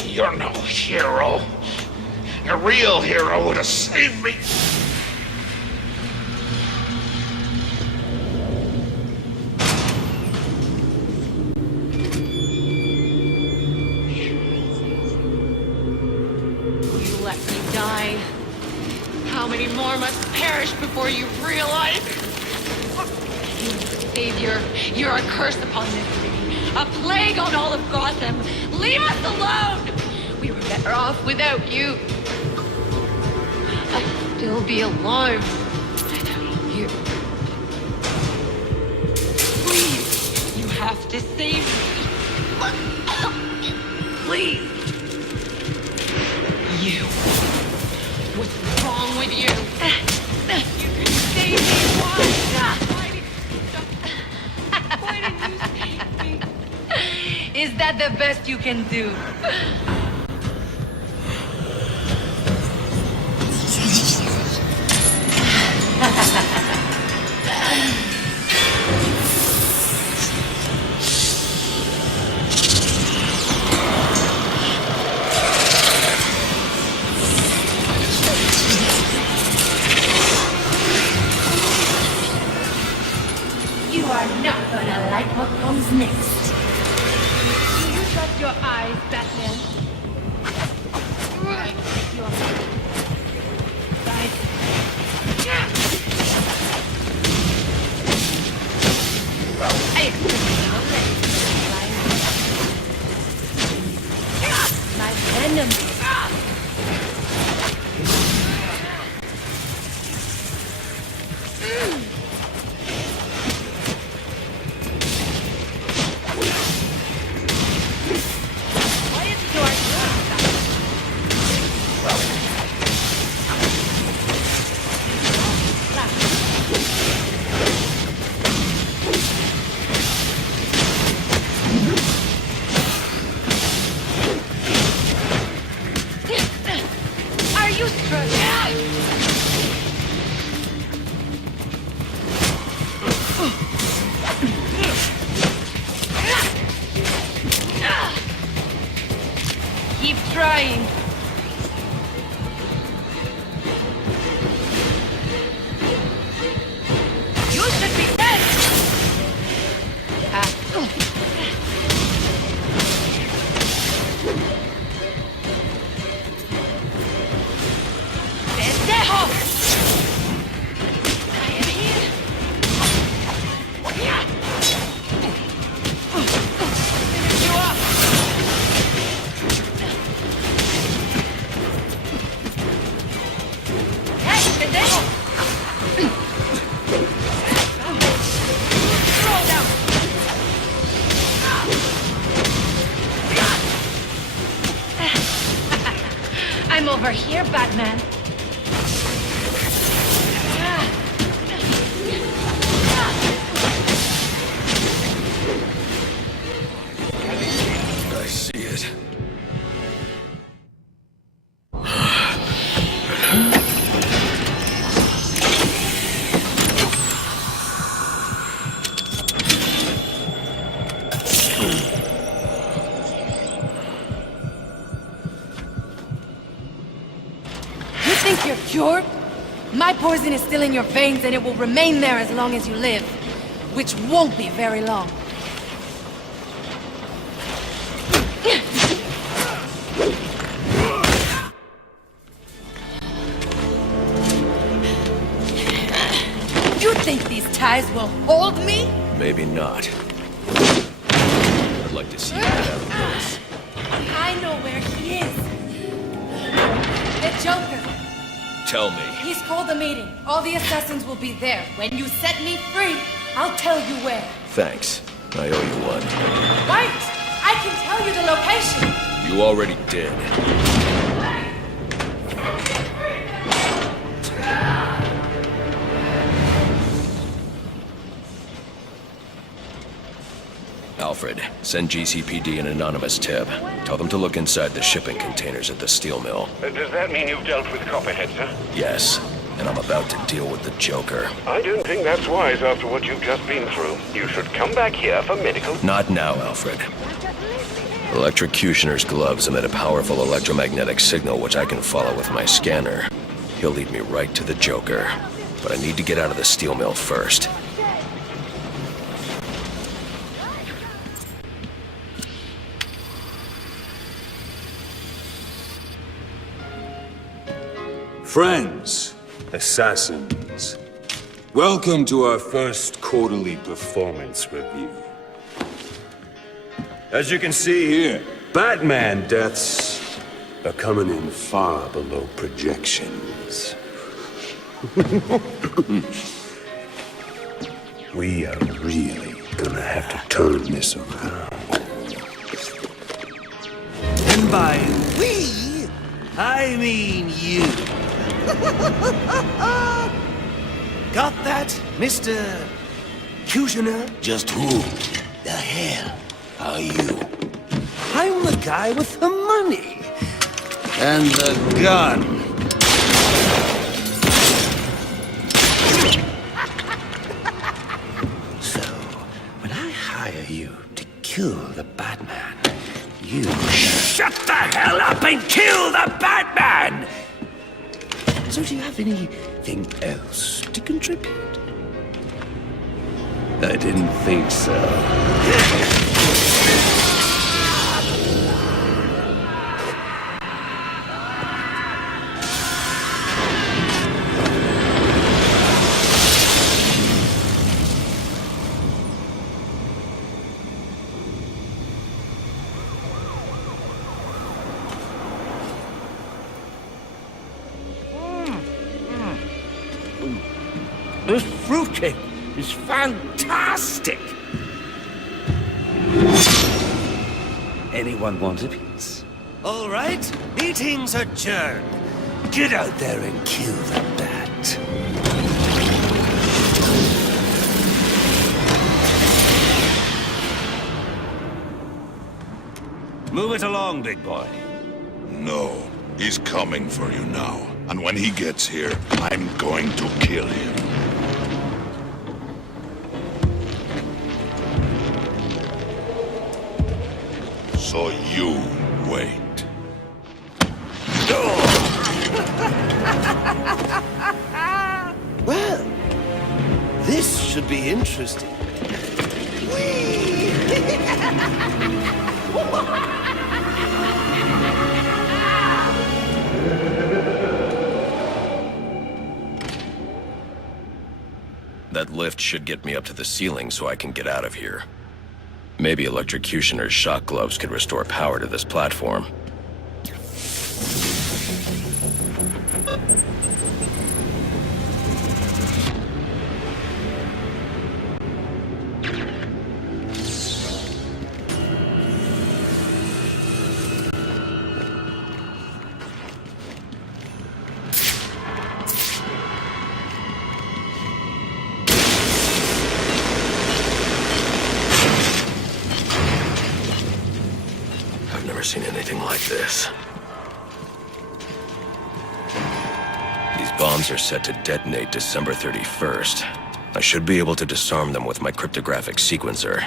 You're no hero. A real hero would have saved me. You let me die. How many more must perish before you realize? Savior, you're a curse upon this city. A plague on all of Gotham. Leave us alone! We were better off without you. I'd still be alive without you. Please, you have to save me. Please. You. What's wrong with you? You could save me once. Why didn't you save me? Is that the best you can do? You are not gonna like what comes next. Do you trust your eyes, Batman? Your eyes. I expect my venom. Keep trying. You should be dead. ¡Pendejo! I am here. Finish you up. I'm over here, Batman. I see it. You're cured? My poison is still in your veins and it will remain there as long as you live. Which won't be very long. You think these ties will hold me? Maybe not. I'd like to see you get out of this. I know where he is. The Joker. Tell me. He's called a meeting. All the assassins will be there. When you set me free, I'll tell you where. Thanks. I owe you one. Right! I can tell you the location. You already did. Alfred, send GCPD an anonymous tip. Tell them to look inside the shipping containers at the steel mill. Does that mean you've dealt with Copperhead, sir? Yes, and I'm about to deal with the Joker. I don't think that's wise after what you've just been through. You should come back here for medical... Not now, Alfred. Electrocutioner's gloves emit a powerful electromagnetic signal which I can follow with my scanner. He'll lead me right to the Joker. But I need to get out of the steel mill first. Friends, assassins, welcome to our first quarterly performance review. As you can see here, Batman deaths are coming in far below projections. We are really gonna have to turn this around. And by we, I mean you. Got that, Mr. Cutioner? Just who the hell are you? I'm the guy with the money. And the gun. So, when I hire you to kill the Batman, you shut the hell up and kill the Batman! So do you have anything else to contribute? I didn't think so. This fruitcake is fantastic! Anyone want a piece? All right, meeting's adjourned. Get out there and kill the bat. Move it along, big boy. No, he's coming for you now. And when he gets here, I'm going to kill him. So you wait. Well, this should be interesting. That lift should get me up to the ceiling so I can get out of here. Maybe Electrocutioner's shock gloves could restore power to this platform. Seen anything like this. These bombs are set to detonate December 31st. I should be able to disarm them with my cryptographic sequencer.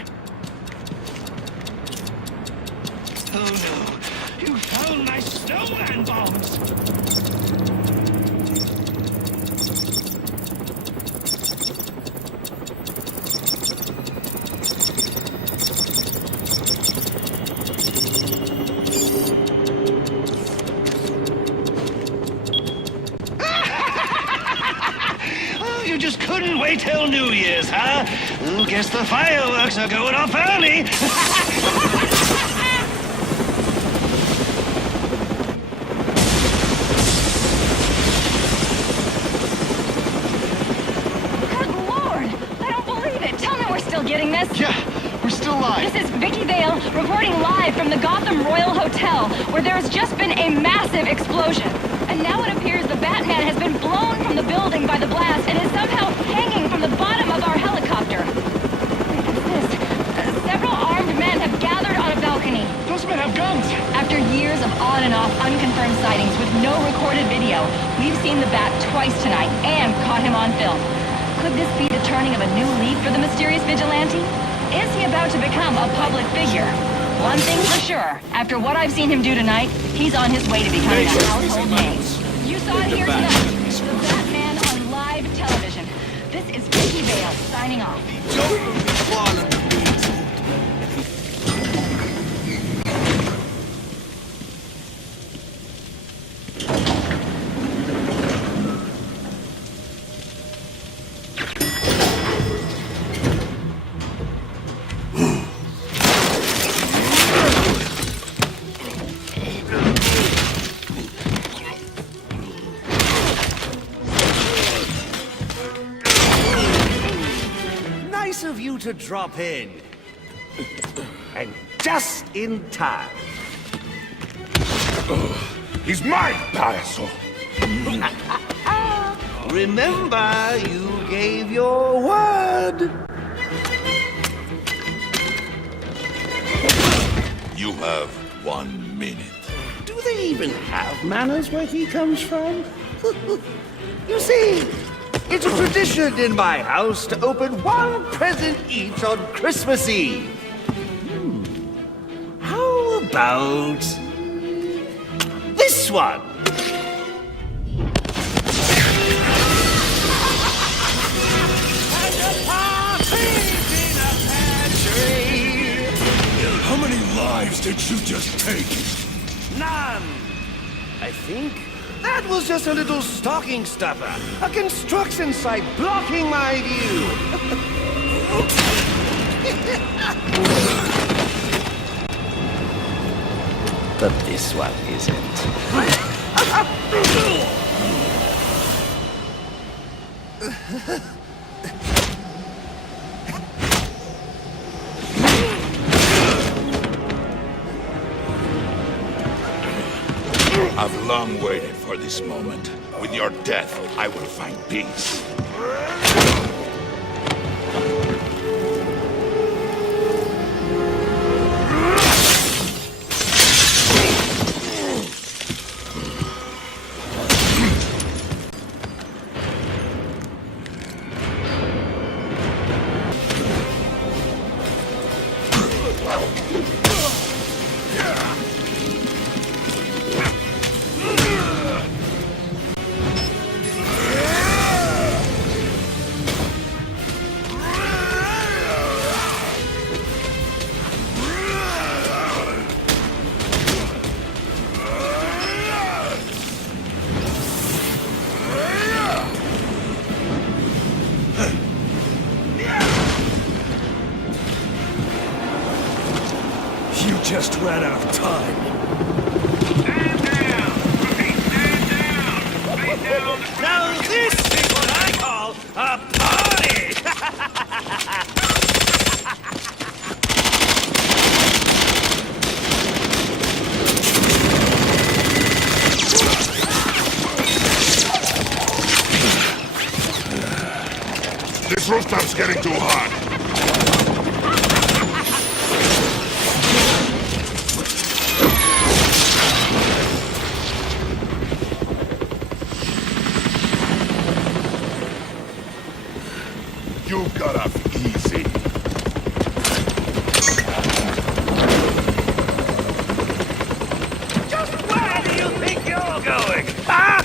Oh no! You found my snowman bombs! Wait till New Year's, huh? Oh, guess the fireworks are going off early. Good Lord! I don't believe it. Tell me we're still getting this. Yeah, we're still live. This is Vicky Vale reporting live from the Gotham Royal Hotel, where there has just been a massive explosion. And now it appears the Batman has been blown from the building by the blast and is somehow hanging from the bottom of our helicopter. What's this? Several armed men have gathered on a balcony. Those men have guns! After years of on and off unconfirmed sightings with no recorded video, we've seen the Bat twice tonight and caught him on film. Could this be the turning of a new leaf for the mysterious vigilante? Is he about to become a public figure? One thing's for sure. After what I've seen him do tonight, he's on his way to becoming a household name. You saw it here tonight. The Batman on live television. This is Vicky Vale signing off. Of you to drop in. And just in time. He's mine, Payaso! Remember, you gave your word. You have 1 minute. Do they even have manners where he comes from? You see, it's a tradition in my house to open one present each on Christmas Eve. How about this one? How many lives did you just take? None. I think that was just a little stocking stuffer. A construction site blocking my view. But this one isn't. I've long waited for this moment. With your death, I will find peace. Just ran out of time. Stand down! Repeat, stand down! Face down on the ground! Now this is what I call a party! This rooftop's getting too hot. You got off easy. Just where do you think you're going? Ah!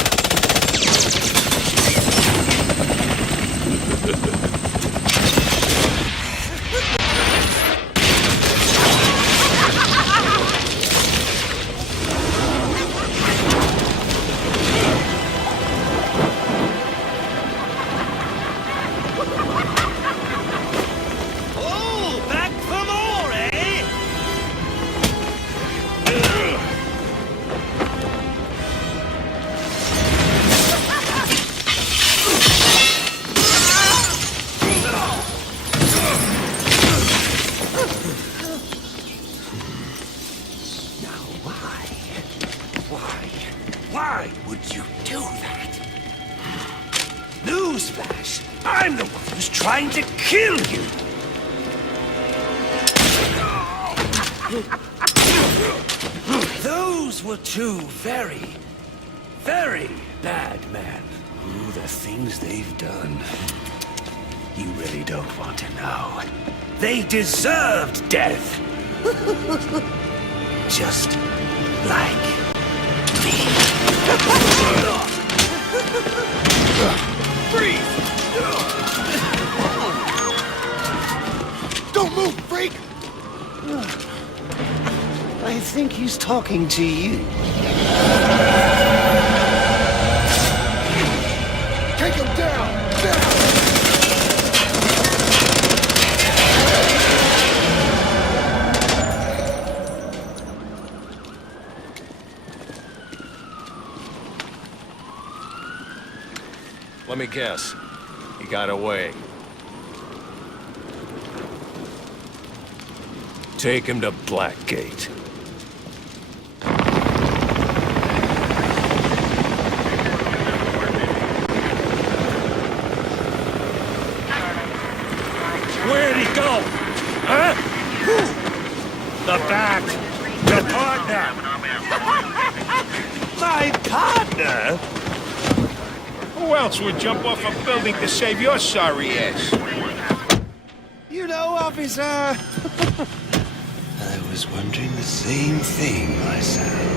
Why would you do that? Newsflash! I'm the one who's trying to kill you! Those were two very, very bad men. Ooh, the things they've done. You really don't want to know. They deserved death. Just like me. Freeze! Don't move, freak! I think he's talking to you. Take him down! Let me guess. He got away. Take him to Blackgate. Where'd he go? Huh? The Bat. Your partner. My partner? Who else would jump off a building to save your sorry ass? You know, officer. I was wondering the same thing myself.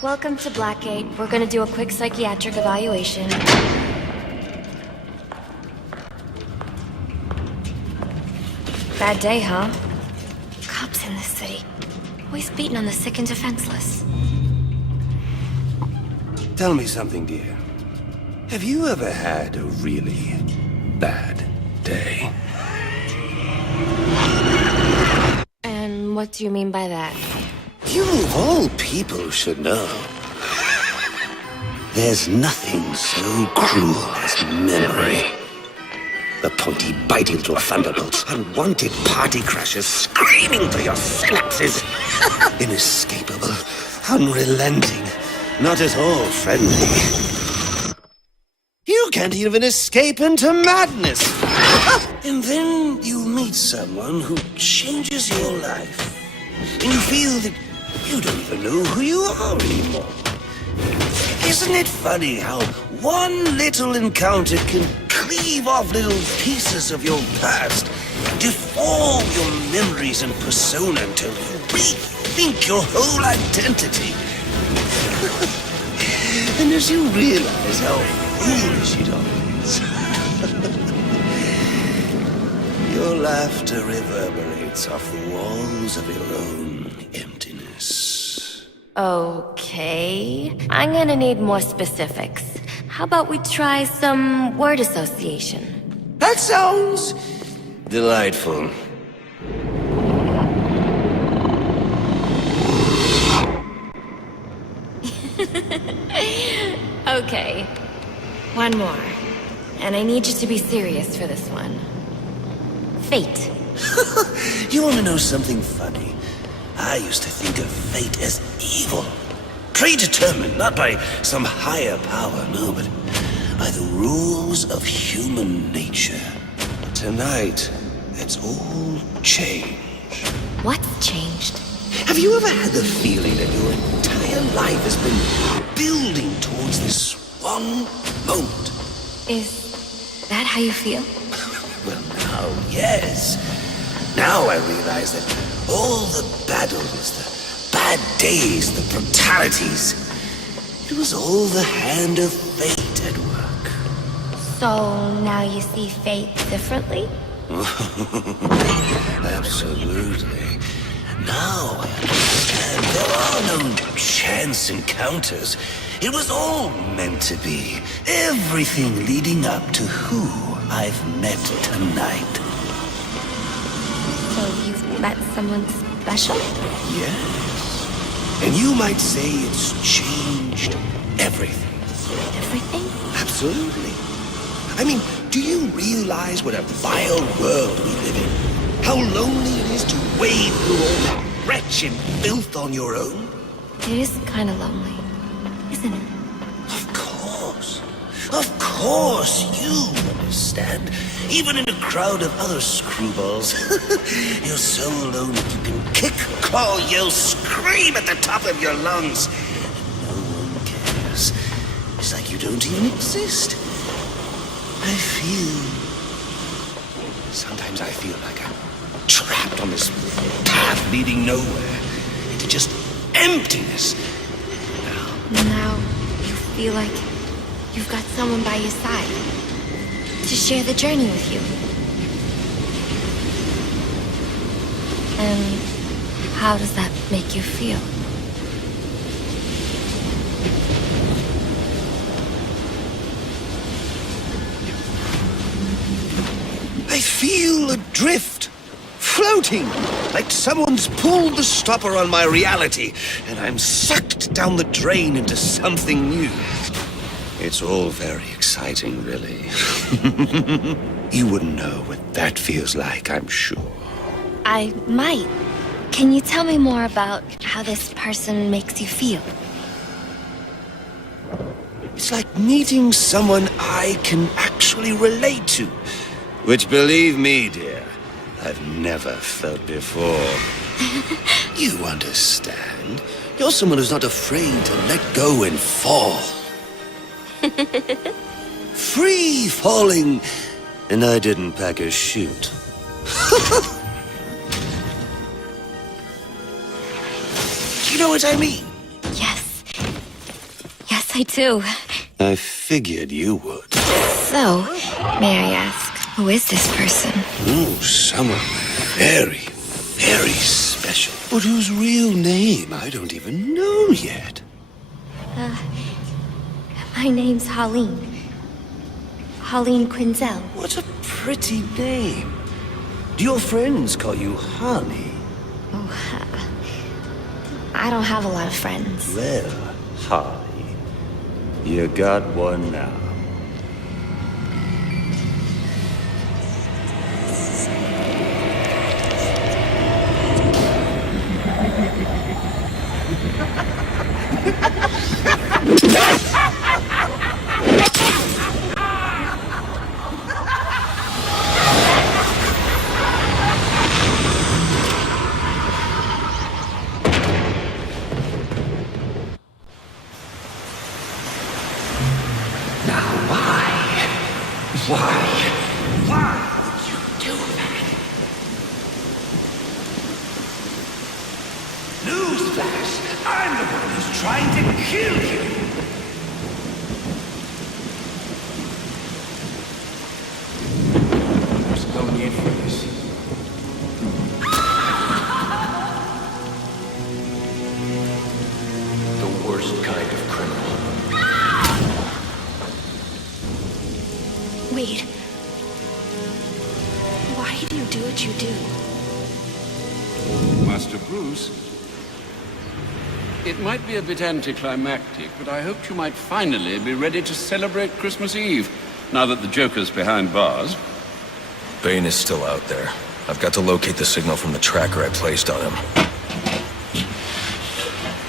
Welcome to Blackgate. We're gonna do a quick psychiatric evaluation. Bad day, huh? Cops in this city. Always beating on the sick and defenseless. Tell me something, dear. Have you ever had a really bad day? And what do you mean by that? You of all people should know. There's nothing so cruel as memory. The pointy, bitey little thunderbolts, unwanted party crashers screaming through your synapses. Inescapable, unrelenting, not at all friendly. You can't even escape into madness. And then you meet someone who changes your life. And you feel that you don't even know who you are anymore. Isn't it funny how one little encounter can cleave off little pieces of your past, deform your memories and persona until you rethink your whole identity? And as you realize how foolish it all is, your laughter reverberates off the walls of your own emptiness. Okay. I'm gonna need more specifics. How about we try some word association? That sounds delightful. Okay. One more. And I need you to be serious for this one. Fate. You want to know something funny? I used to think of fate as evil. Predetermined, not by some higher power, no, but by the rules of human nature. Tonight, it's all changed. What's changed? Have you ever had the feeling that your entire life has been building towards this one moment? Is that how you feel? Well, now, yes. Now I realize that all the battles, the bad days, the brutalities, it was all the hand of fate at work. So now you see fate differently? Absolutely. Now I understand there are no chance encounters. It was all meant to be. Everything leading up to who I've met tonight. So you've met someone special? Yes. And you might say it's changed everything. Everything? Absolutely. I mean, do you realize what a vile world we live in? How lonely it is to wade through all that wretched filth on your own? It is kind of lonely, isn't it? Of course. Of course you understand. Even in a crowd of other screwballs. You're so alone that you can kick, claw, yell, scream at the top of your lungs. No one cares. It's like you don't even exist. Sometimes I feel like I'm trapped on this path leading nowhere. Into just emptiness. Now you feel like you've got someone by your side to share the journey with you. And how does that make you feel? I feel adrift, floating, like someone's pulled the stopper on my reality, and I'm sucked down the drain into something new. It's all very exciting, really. You wouldn't know what that feels like, I'm sure. I might. Can you tell me more about how this person makes you feel? It's like meeting someone I can actually relate to. Which, believe me, dear, I've never felt before. You understand. You're someone who's not afraid to let go and fall. Free falling. And I didn't pack a chute. Do you know what I mean? Yes. Yes, I do. I figured you would. So, may I ask, who is this person? Oh, someone very, very special. But whose real name I don't even know yet. My name's Holleen. Holleen Quinzel. What a pretty name. Do your friends call you Holly? Oh, I don't have a lot of friends. Well, Holly, you got one now. Wait. Why do you do what you do? Master Bruce, it might be a bit anticlimactic, but I hoped you might finally be ready to celebrate Christmas Eve, now that the Joker's behind bars. Bane is still out there. I've got to locate the signal from the tracker I placed on him.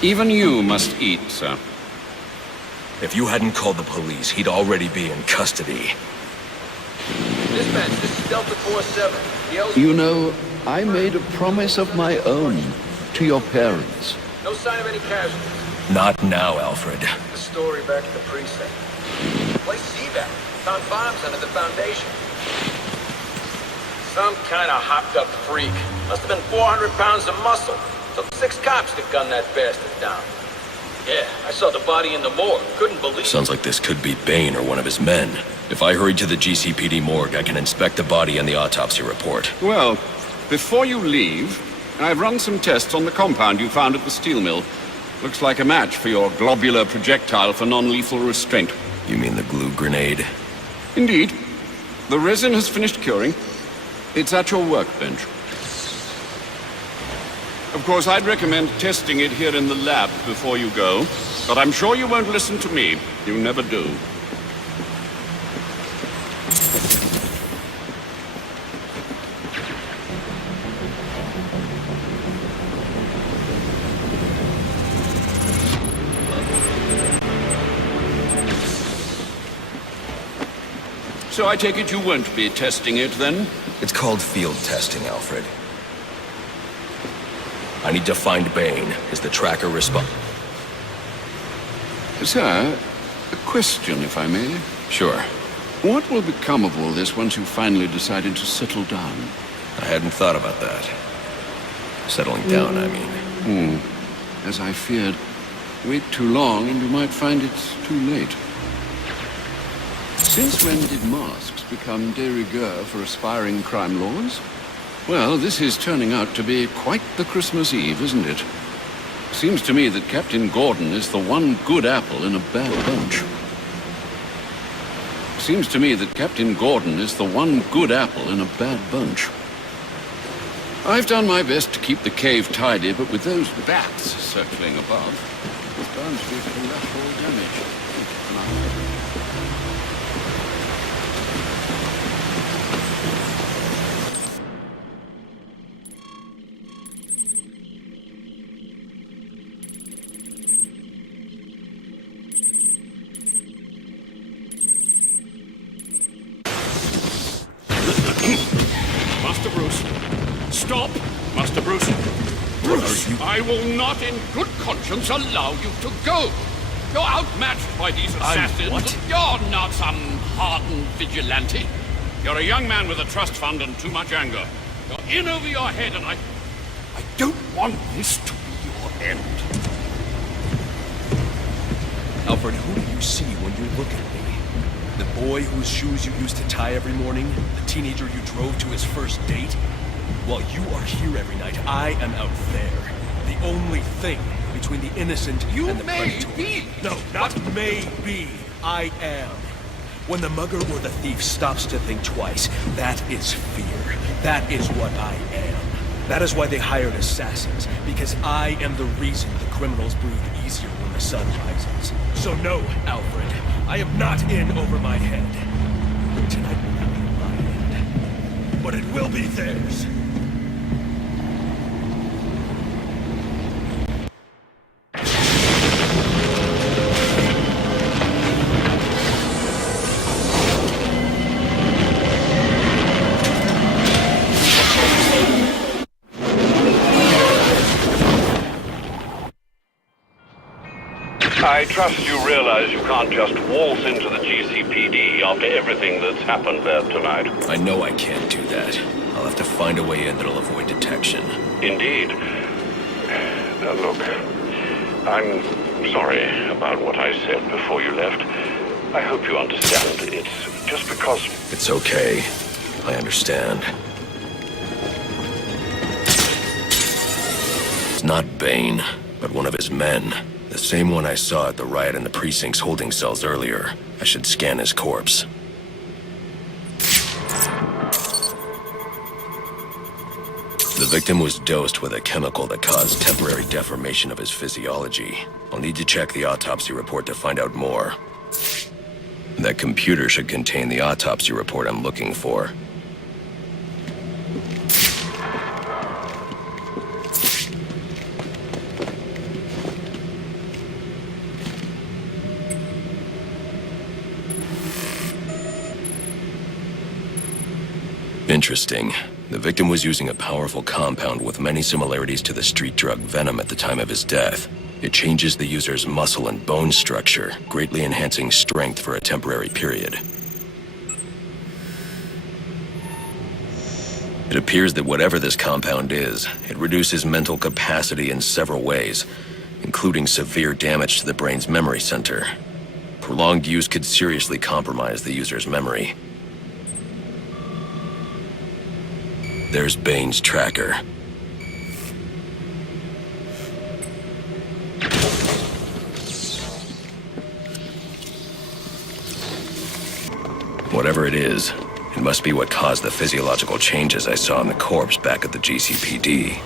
Even you must eat, sir. If you hadn't called the police, he'd already be in custody. Dispatch, this is Delta 47. You know, I made a promise of my own to your parents. No sign of any casualties. Not now, Alfred. The story back at the precinct. Place evac. Found bombs under the foundation. Some kind of hopped up freak. Must have been 400 pounds of muscle. Took 6 cops to gun that bastard down. Yeah, I saw the body in the morgue. Couldn't believe it. Sounds like this could be Bane or one of his men. If I hurry to the GCPD morgue, I can inspect the body and the autopsy report. Well, before you leave, I've run some tests on the compound you found at the steel mill. Looks like a match for your globular projectile for non-lethal restraint. You mean the glue grenade? Indeed. The resin has finished curing. It's at your workbench. Of course, I'd recommend testing it here in the lab before you go, but I'm sure you won't listen to me. You never do. So I take it you won't be testing it, then? It's called field testing, Alfred. I need to find Bane. Is the tracker respond? Sir, a question, if I may. Sure. What will become of all this once you've finally decided to settle down? I hadn't thought about that. Settling down, I mean. As I feared. Wait too long and you might find it's too late. Since when did masks become de rigueur for aspiring crime lords? Well, this is turning out to be quite the Christmas Eve, isn't it? Seems to me that Captain Gordon is the one good apple in a bad bunch. Seems to me that Captain Gordon is the one good apple in a bad bunch. I've done my best to keep the cave tidy, but with those bats circling above, it's bound to be collateral damage. Master Bruce. Stop! Master Bruce. Bruce, I will not in good conscience allow you to go. You're outmatched by these assassins. What? You're not some hardened vigilante. You're a young man with a trust fund and too much anger. You're in over your head, and I don't want this to be your end. Alfred, who do you see when you look at me? The boy whose shoes you used to tie every morning? The teenager you drove to his first date? While you are here every night, I am out there. The only thing between the innocent and the predator. Be. No, not may be. I am. When the mugger or the thief stops to think twice, that is fear. That is what I am. That is why they hired assassins, because I am the reason the criminals breathe easier when the sun rises. So no, Alfred, I am not in over my head. Tonight will not be my end, but it will be theirs. I trust you realize you can't just waltz into the GCPD after everything that's happened there tonight. I know I can't do that. I'll have to find a way in that'll avoid detection. Indeed. Look, I'm sorry about what I said before you left. I hope you understand. It's just because... It's okay. I understand. It's not Bane, but one of his men. The same one I saw at the riot in the precinct's holding cells earlier. I should scan his corpse. The victim was dosed with a chemical that caused temporary deformation of his physiology. I'll need to check the autopsy report to find out more. That computer should contain the autopsy report I'm looking for. Interesting. The victim was using a powerful compound with many similarities to the street drug Venom at the time of his death. It changes the user's muscle and bone structure, greatly enhancing strength for a temporary period. It appears that whatever this compound is, it reduces mental capacity in several ways, including severe damage to the brain's memory center. Prolonged use could seriously compromise the user's memory. There's Bane's tracker. Whatever it is, it must be what caused the physiological changes I saw in the corpse back at the GCPD.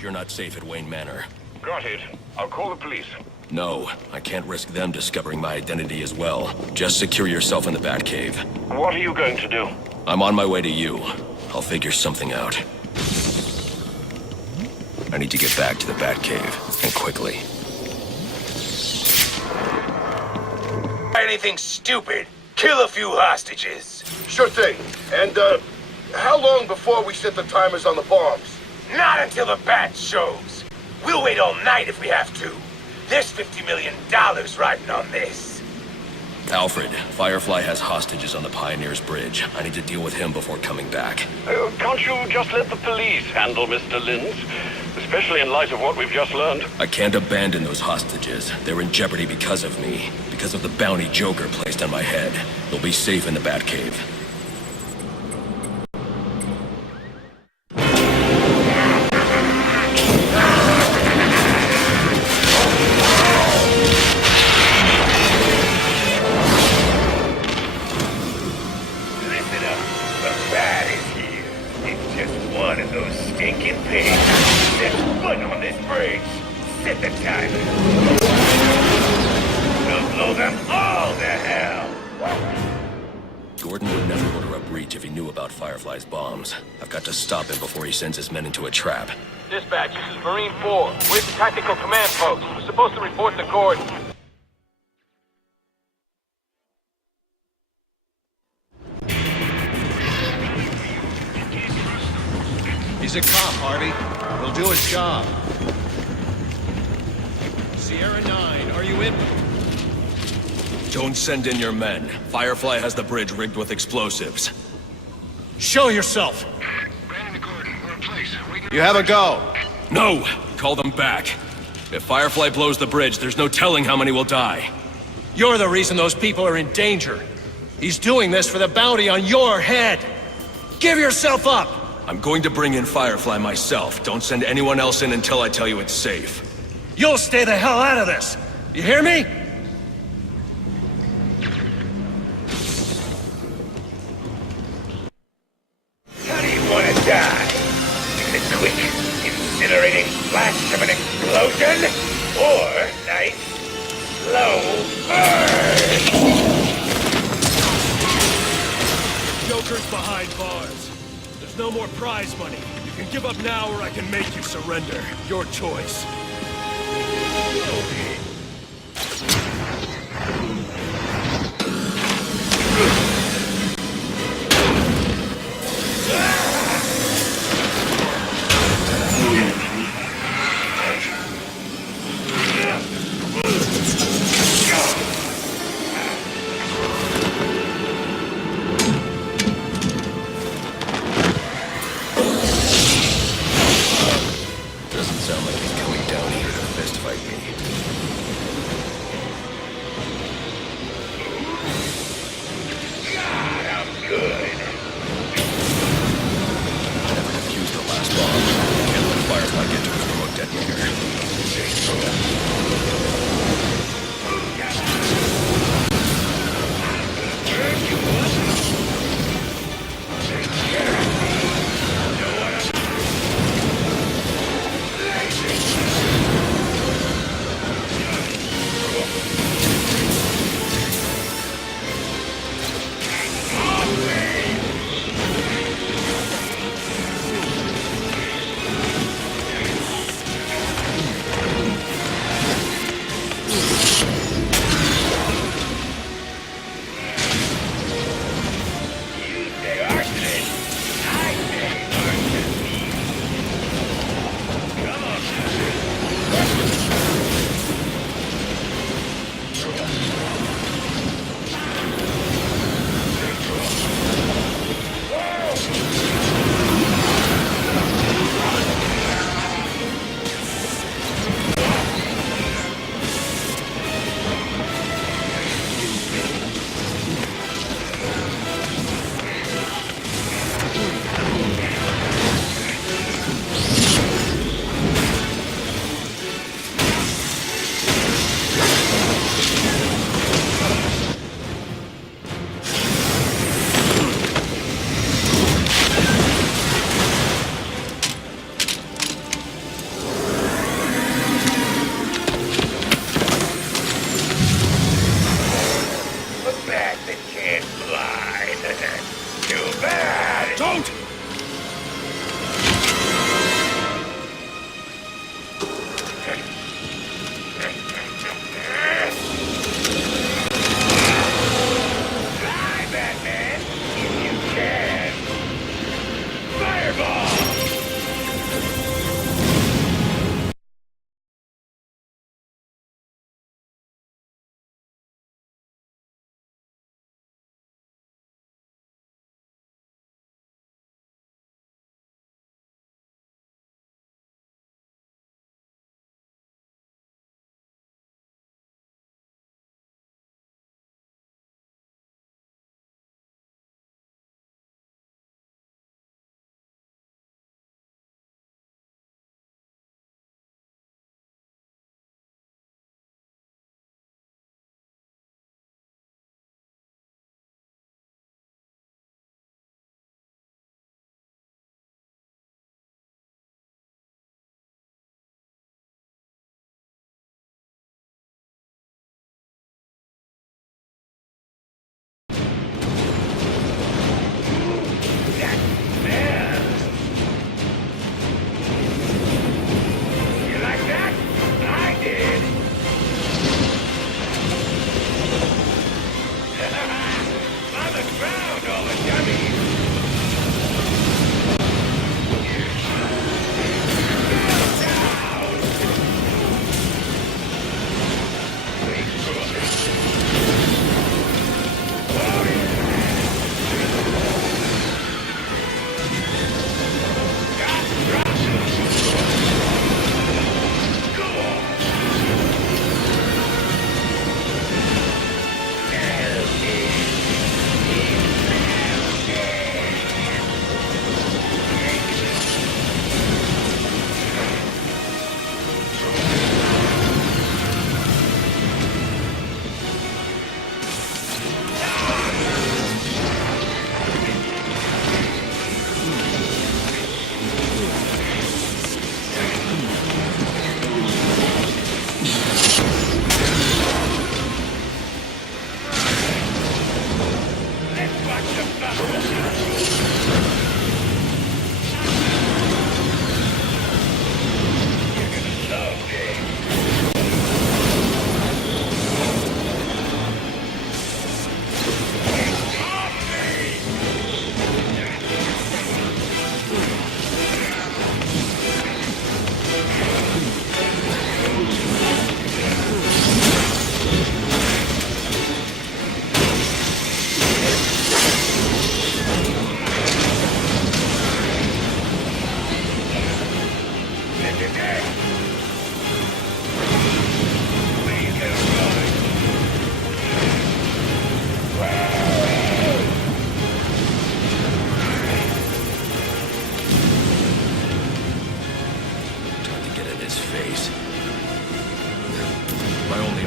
you're not safe at Wayne Manor. Got it. I'll call the police. No, I can't risk them discovering my identity as well. Just secure yourself in the Batcave. What are you going to do? I'm on my way to you. I'll figure something out. I need to get back to the Batcave, and quickly. Anything stupid, kill a few hostages. Sure thing. And, how long before we set the timers on the bombs? Not until the bat shows. We'll wait all night if we have to. There's $50 million riding on this. Alfred, Firefly has hostages on the Pioneers Bridge. I need to deal with him before coming back. Can't you just let the police handle Mr. Linz? Especially in light of what we've just learned. I can't abandon those hostages. They're in jeopardy because of me. Because of the bounty Joker placed on my head. They'll be safe in the Batcave. Listen up. The bat is here. It's just one of those stinking pigs. Set foot on this bridge. Set the timer. We'll blow them all to hell. Gordon would never order a breach if he knew about Firefly's bombs. I've got to stop him before he sends his men into a trap. Dispatch, this is Marine 4. We're at the Tactical Command Post. We're supposed to report to Gordon. He's a cop, Harvey. He'll do his job. Sierra 9, are you in? Don't send in your men. Firefly has the bridge rigged with explosives. Show yourself! You have a go. No! Call them back. If Firefly blows the bridge, there's no telling how many will die. You're the reason those people are in danger. He's doing this for the bounty on your head. Give yourself up! I'm going to bring in Firefly myself. Don't send anyone else in until I tell you it's safe. You'll stay the hell out of this! You hear me? How do you want to die? In a quick, incinerating flash of an explosion? Or nice, slow burn? Joker's behind bars. There's no more prize money. You can give up now or I can make you surrender. Your choice. Doesn't sound like he's coming down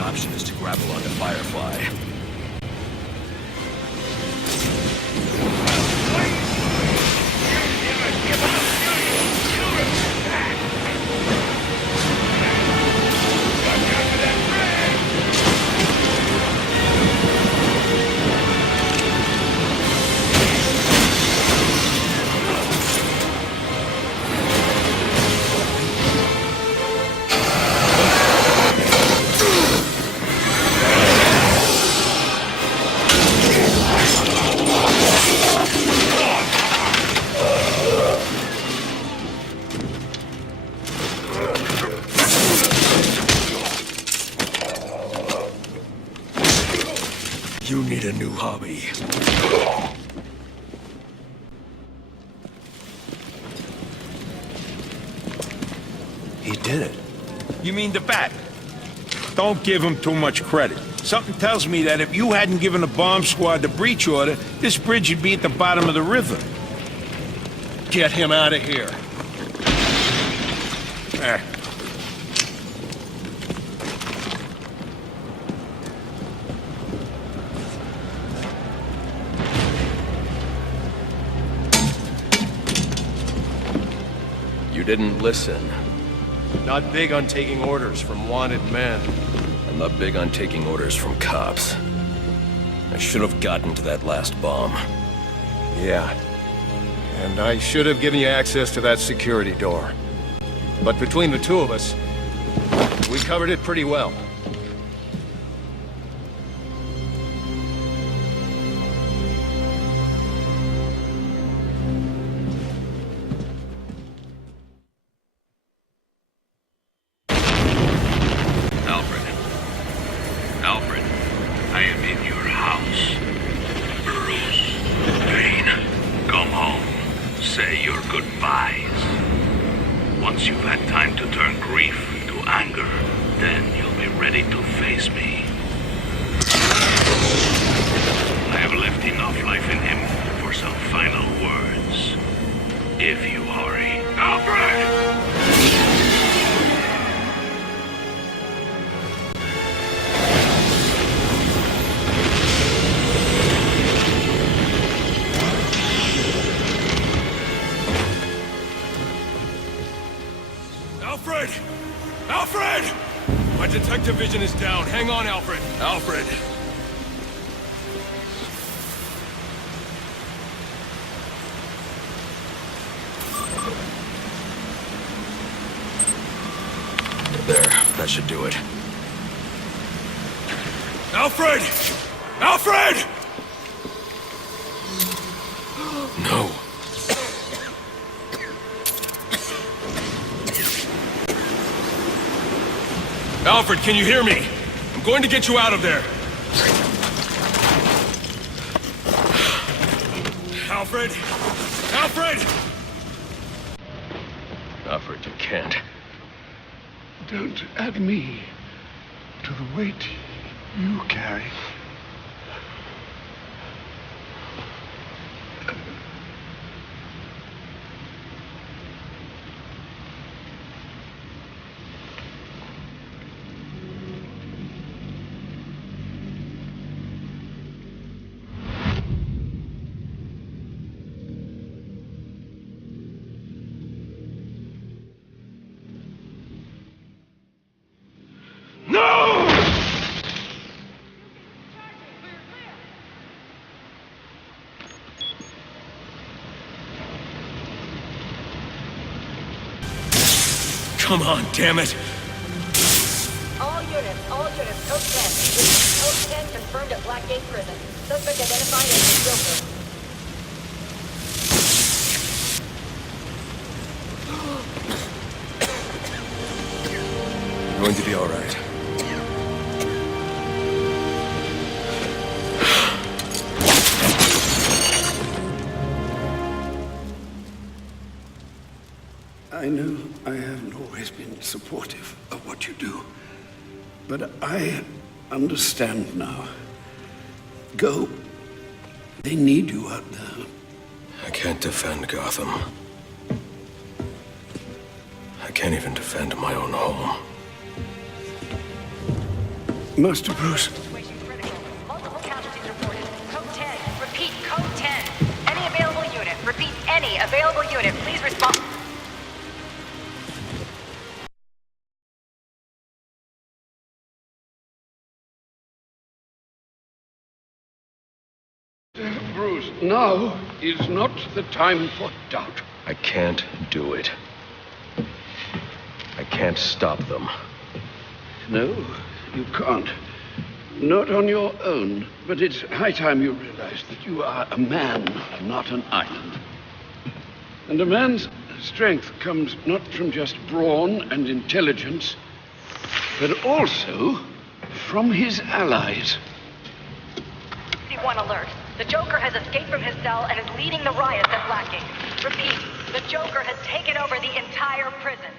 option is to grapple onto Firefly. You need a new hobby. He did it. You mean the Bat? Don't give him too much credit. Something tells me that if you hadn't given the bomb squad the breach order, this bridge would be at the bottom of the river. Get him out of here. You didn't listen. Not big on taking orders from wanted men. I'm not big on taking orders from cops. I should have gotten to that last bomb. Yeah. And I should have given you access to that security door. But between the two of us, we covered it pretty well. Alfred! Alfred! My detective vision is down. Hang on, Alfred. Alfred! There, that should do it. Alfred! Alfred! No. Alfred, can you hear me? I'm going to get you out of there. Alfred! Alfred! Alfred, you can't. Don't add me to the weight you carry. Come on, damn it! All units, code 10. This is code 10 confirmed at Blackgate Prison. Suspect identified as the Joker. You're going to be all right. I know I haven't always been supportive of what you do, but I understand now. Go. They need you out there. I can't defend Gotham. I can't even defend my own home. Master Bruce. Multiple casualties reported. Code 10. Repeat, code 10. Any available unit. Repeat, any available unit. Please respond. Bruce, now is not the time for doubt. I can't do it. I can't stop them. No, you can't. Not on your own. But it's high time you realize that you are a man, not an island. And a man's strength comes not from just brawn and intelligence, but also from his allies. One alert. The Joker has escaped from his cell and is leading the riots at Blackgate. Repeat, the Joker has taken over the entire prison.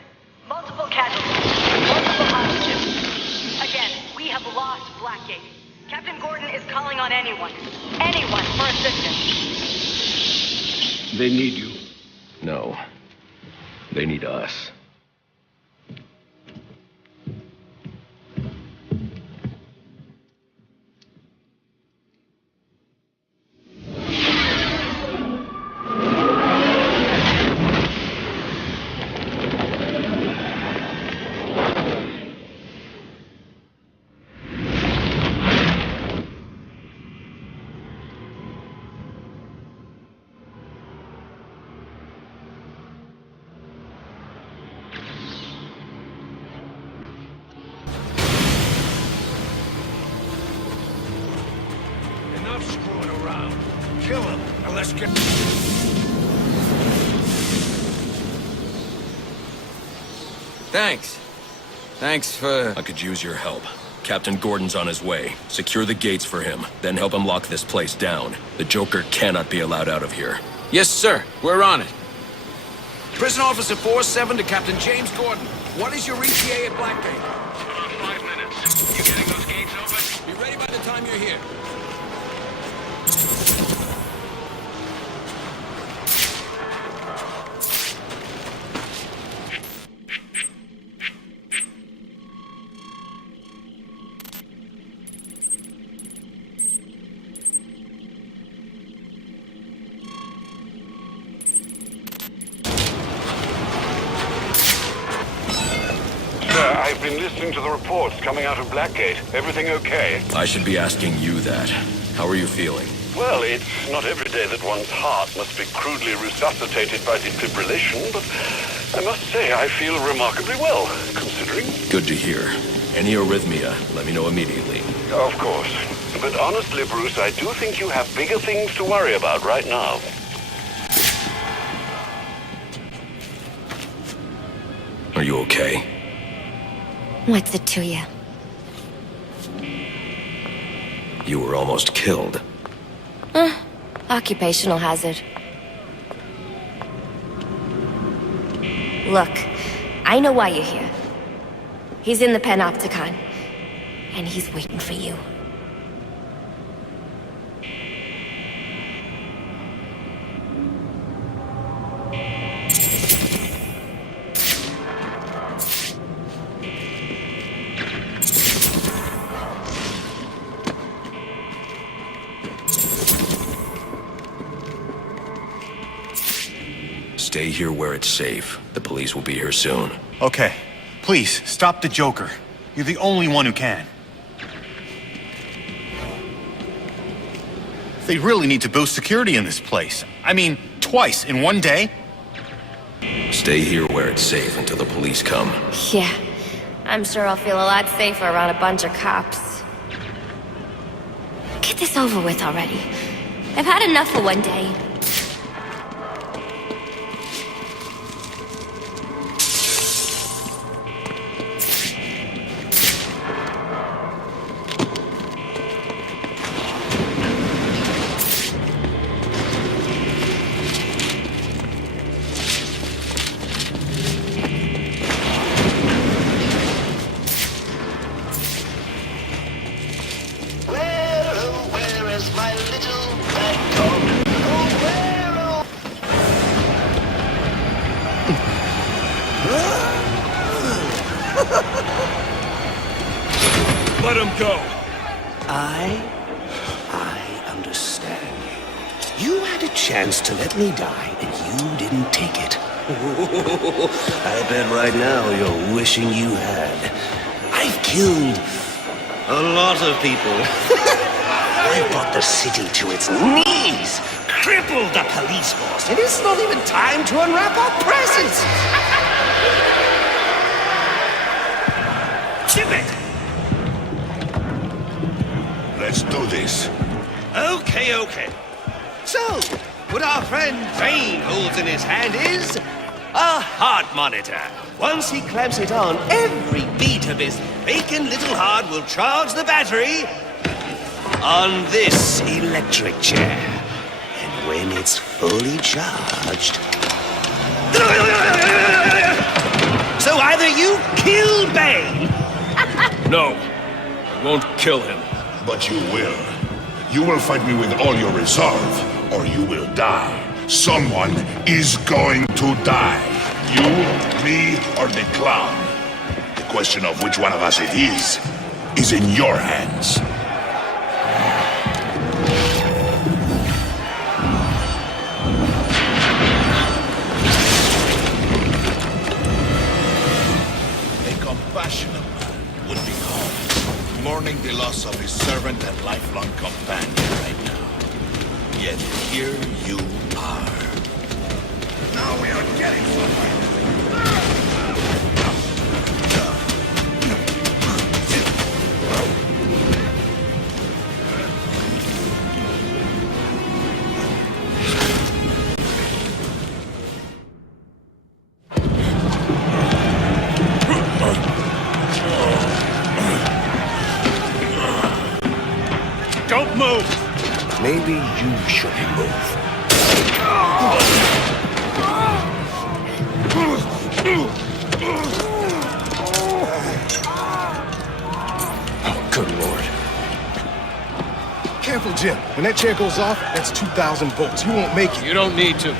Multiple casualties. Multiple hostages. Again, we have lost Blackgate. Captain Gordon is calling on anyone for assistance. They need you. No. They need us. Thanks for... I could use your help. Captain Gordon's on his way. Secure the gates for him, then help him lock this place down. The Joker cannot be allowed out of here. Yes, sir. We're on it. Prison Officer 47 to Captain James Gordon. What is your ETA at Blackgate? About 5 minutes. You getting those gates open? Be ready by the time you're here. I've been listening to the reports coming out of Blackgate. Everything okay? I should be asking you that. How are you feeling? Well, it's not every day that one's heart must be crudely resuscitated by defibrillation, but I must say I feel remarkably well, considering. Good to hear. Any arrhythmia, let me know immediately. Of course. But honestly, Bruce, I do think you have bigger things to worry about right now. Are you okay? What's it to you? You were almost killed. Occupational hazard. Look, I know why you're here. He's in the Panopticon, and he's waiting for you. Stay here where it's safe. The police will be here soon. Okay. Please, stop the Joker. You're the only one who can. They really need to boost security in this place. I mean, twice in one day? Stay here where it's safe until the police come. Yeah, I'm sure I'll feel a lot safer around a bunch of cops. Get this over with already. I've had enough for one day. Where is my little bag dog? Oh, where Let him go. I understand you. You had a chance to let me die, and you didn't take it. I bet right now you're wishing you had. I've killed a lot of people. I brought the city to its knees, crippled the police force, and it's not even time to unwrap our presents. Ship it! Let's do this. Okay. So, what our friend Bane holds in his hand is a heart monitor. Once he clamps it on, every beat of his bacon little heart will charge the battery on this electric chair. And when it's fully charged... So either you kill Bane... No, I won't kill him. But you will. You will fight me with all your resolve, or you will die. Someone is going to die. You, me, or the clown. The question of which one of us it is in your hands. A compassionate man would be home, mourning the loss of his servant and lifelong companion right now. Yet here you are. Now we are getting somewhere. Don't move! Maybe you should move. Oh, good lord. Careful, Jim. When that chair goes off, that's 2,000 volts. You won't make it. You don't need to.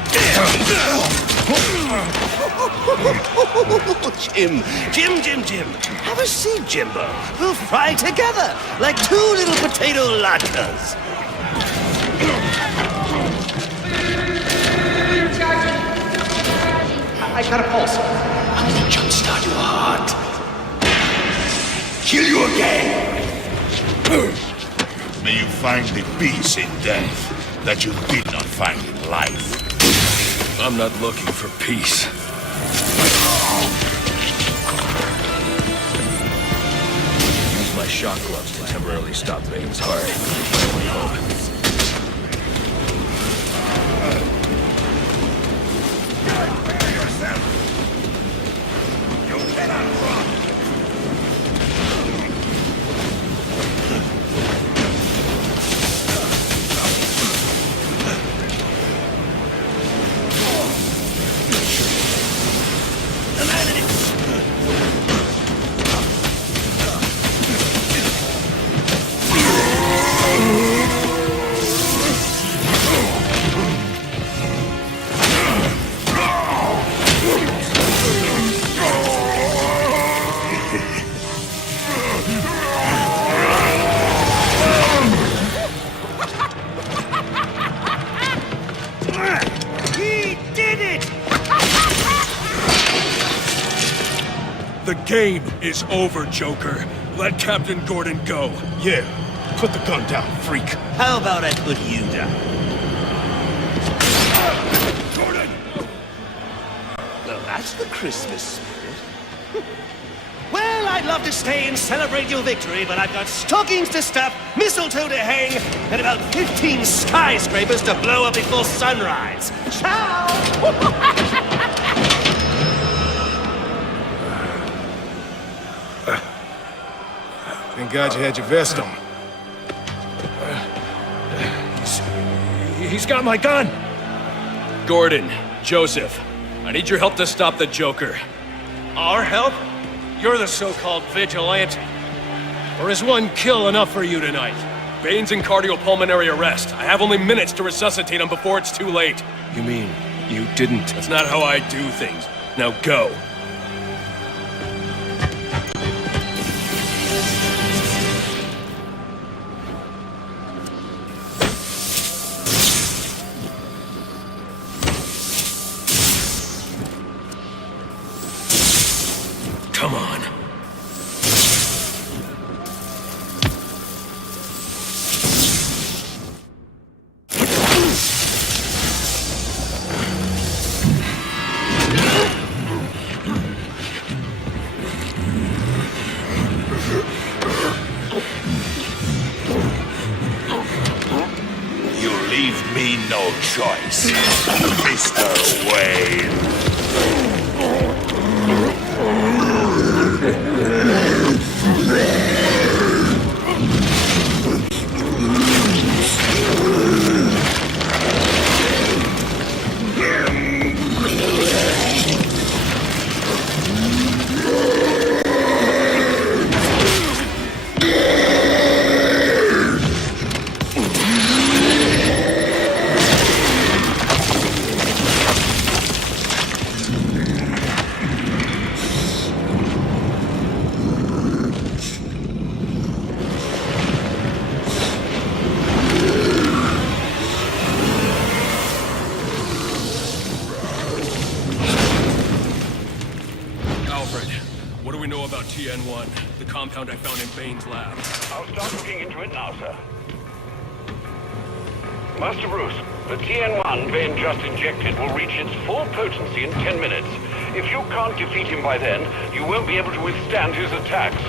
Jim. Have a seat, Jimbo. We'll fry together like two little potato latkes. I got a pulse. I'm gonna jumpstart your heart. Kill you again. May you find the peace in death that you did not find in life. I'm not looking for peace. Use my shock gloves to temporarily stop Bane's heart. You cannot run. The game is over, Joker. Let Captain Gordon go. Yeah. Put the gun down, freak. How about I put you down? Gordon! Well, that's the Christmas spirit. Well, I'd love to stay and celebrate your victory, but I've got stockings to stuff, mistletoe to hang, and about 15 skyscrapers to blow up before sunrise. Ciao! Thank God you had your vest on. He's got my gun! Gordon, Joseph, I need your help to stop the Joker. Our help? You're the so-called vigilante. Or is one kill enough for you tonight? Bane's in cardiopulmonary arrest. I have only minutes to resuscitate him before it's too late. You mean you didn't? That's not how I do things. Now go. me no choice, Mr. Wayne. The compound I found in Bane's lab. I'll start looking into it now, sir. Master Bruce, the TN1 Bane just injected will reach its full potency in 10 minutes. If you can't defeat him by then, you won't be able to withstand his attacks.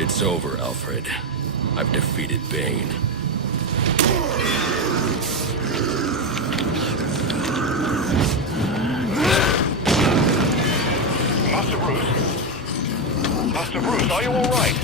It's over, Alfred. I've defeated Bane. Master Bruce? Master Bruce, are you all right?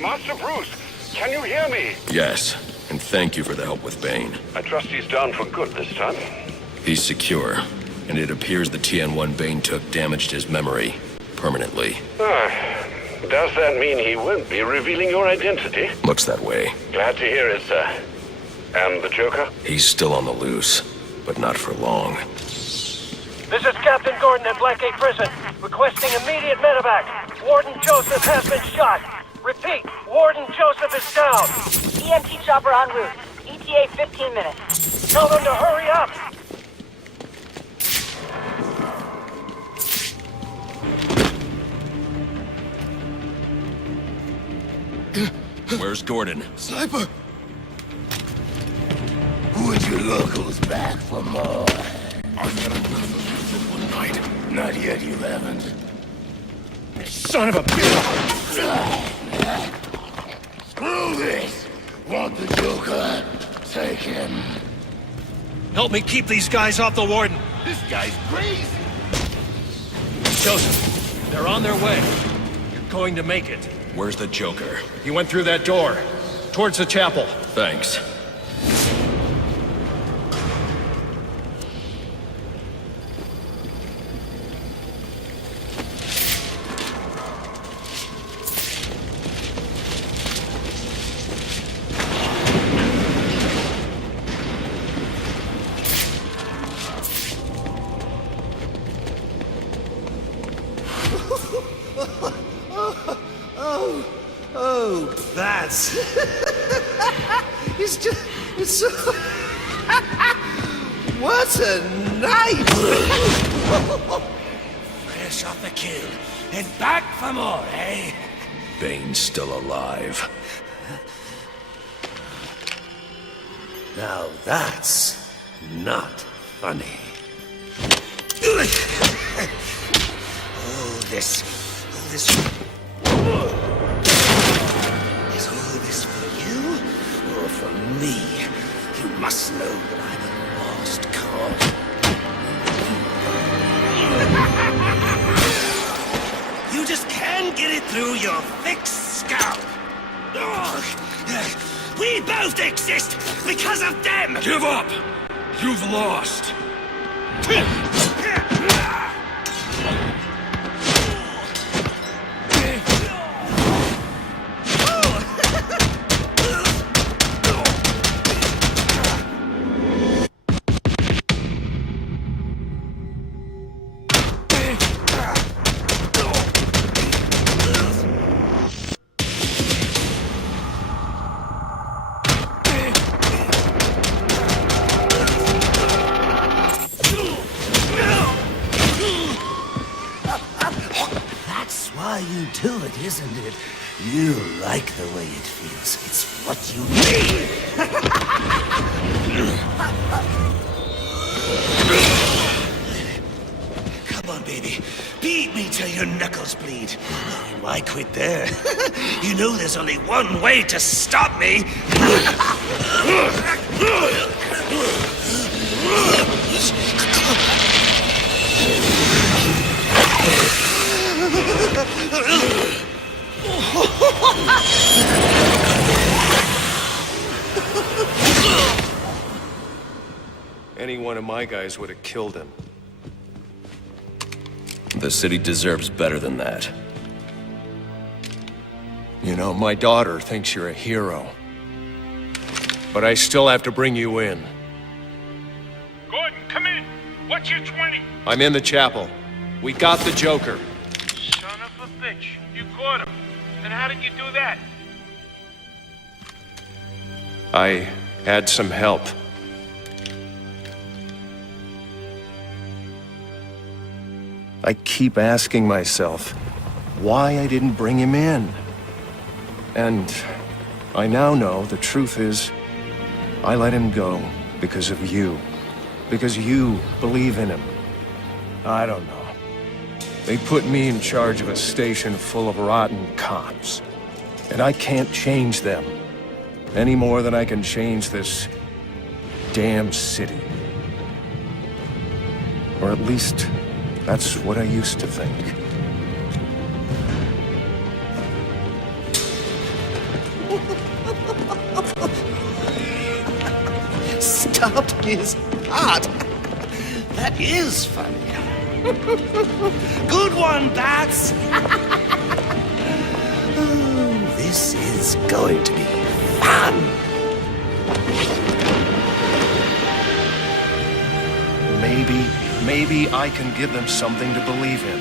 Master Bruce, can you hear me? Yes, and thank you for the help with Bane. I trust he's down for good this time. He's secure, and it appears the TN1 Bane took damaged his memory permanently. Does that mean he won't be revealing your identity? Looks that way. Glad to hear it, sir. And the Joker? He's still on the loose, but not for long. This is Captain Gordon at Blackgate Prison, requesting immediate medevac. Warden Joseph has been shot. Repeat, Warden Joseph is down. EMT chopper en route. ETA 15 minutes. Tell them to hurry up. Where's Gordon? Sniper! Would you locals back for more? I've had enough of you for one night. Not yet, you haven't. Son of a bitch! Screw this! Want the Joker? Take him. Help me keep these guys off the Warden. This guy's crazy! Joseph, they're on their way. You're going to make it. Where's the Joker? He went through that door. Towards the chapel. Thanks. That's... it's so... What a night! Fresh off the kill, and back for more, eh? Bane's still alive. Now that's not funny. Oh, this? All this... Is all this for you? Or for me? You must know that I'm a lost cause. You just can't get it through your thick scalp. Ugh. We both exist because of them! Give up! You've lost! You do it, isn't it? You like the way it feels. It's what you need. Come on, baby. Beat me till your knuckles bleed. And why quit there? You know there's only one way to stop me. Any one of my guys would have killed him. The city deserves better than that. You know, my daughter thinks you're a hero. But I still have to bring you in. Gordon, come in. What's your 20? I'm in the chapel. We got the Joker. Son of a bitch. You caught him. And how did you do that? I had some help. I keep asking myself why I didn't bring him in. And I now know the truth is I let him go because of you. Because you believe in him. I don't know. They put me in charge of a station full of rotten cops. And I can't change them. Any more than I can change this damn city. Or at least, that's what I used to think. Stopped his heart. That is funny. Good one, Bats. Oh, this is going to be fun. Maybe I can give them something to believe in.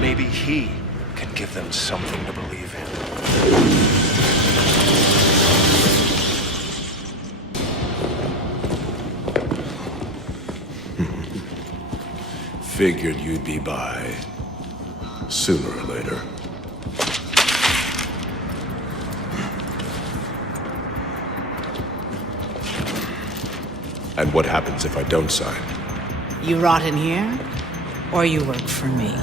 Maybe he can give them something to believe in. Figured you'd be by sooner or later. And what happens if I don't sign? You rot in here, or you work for me?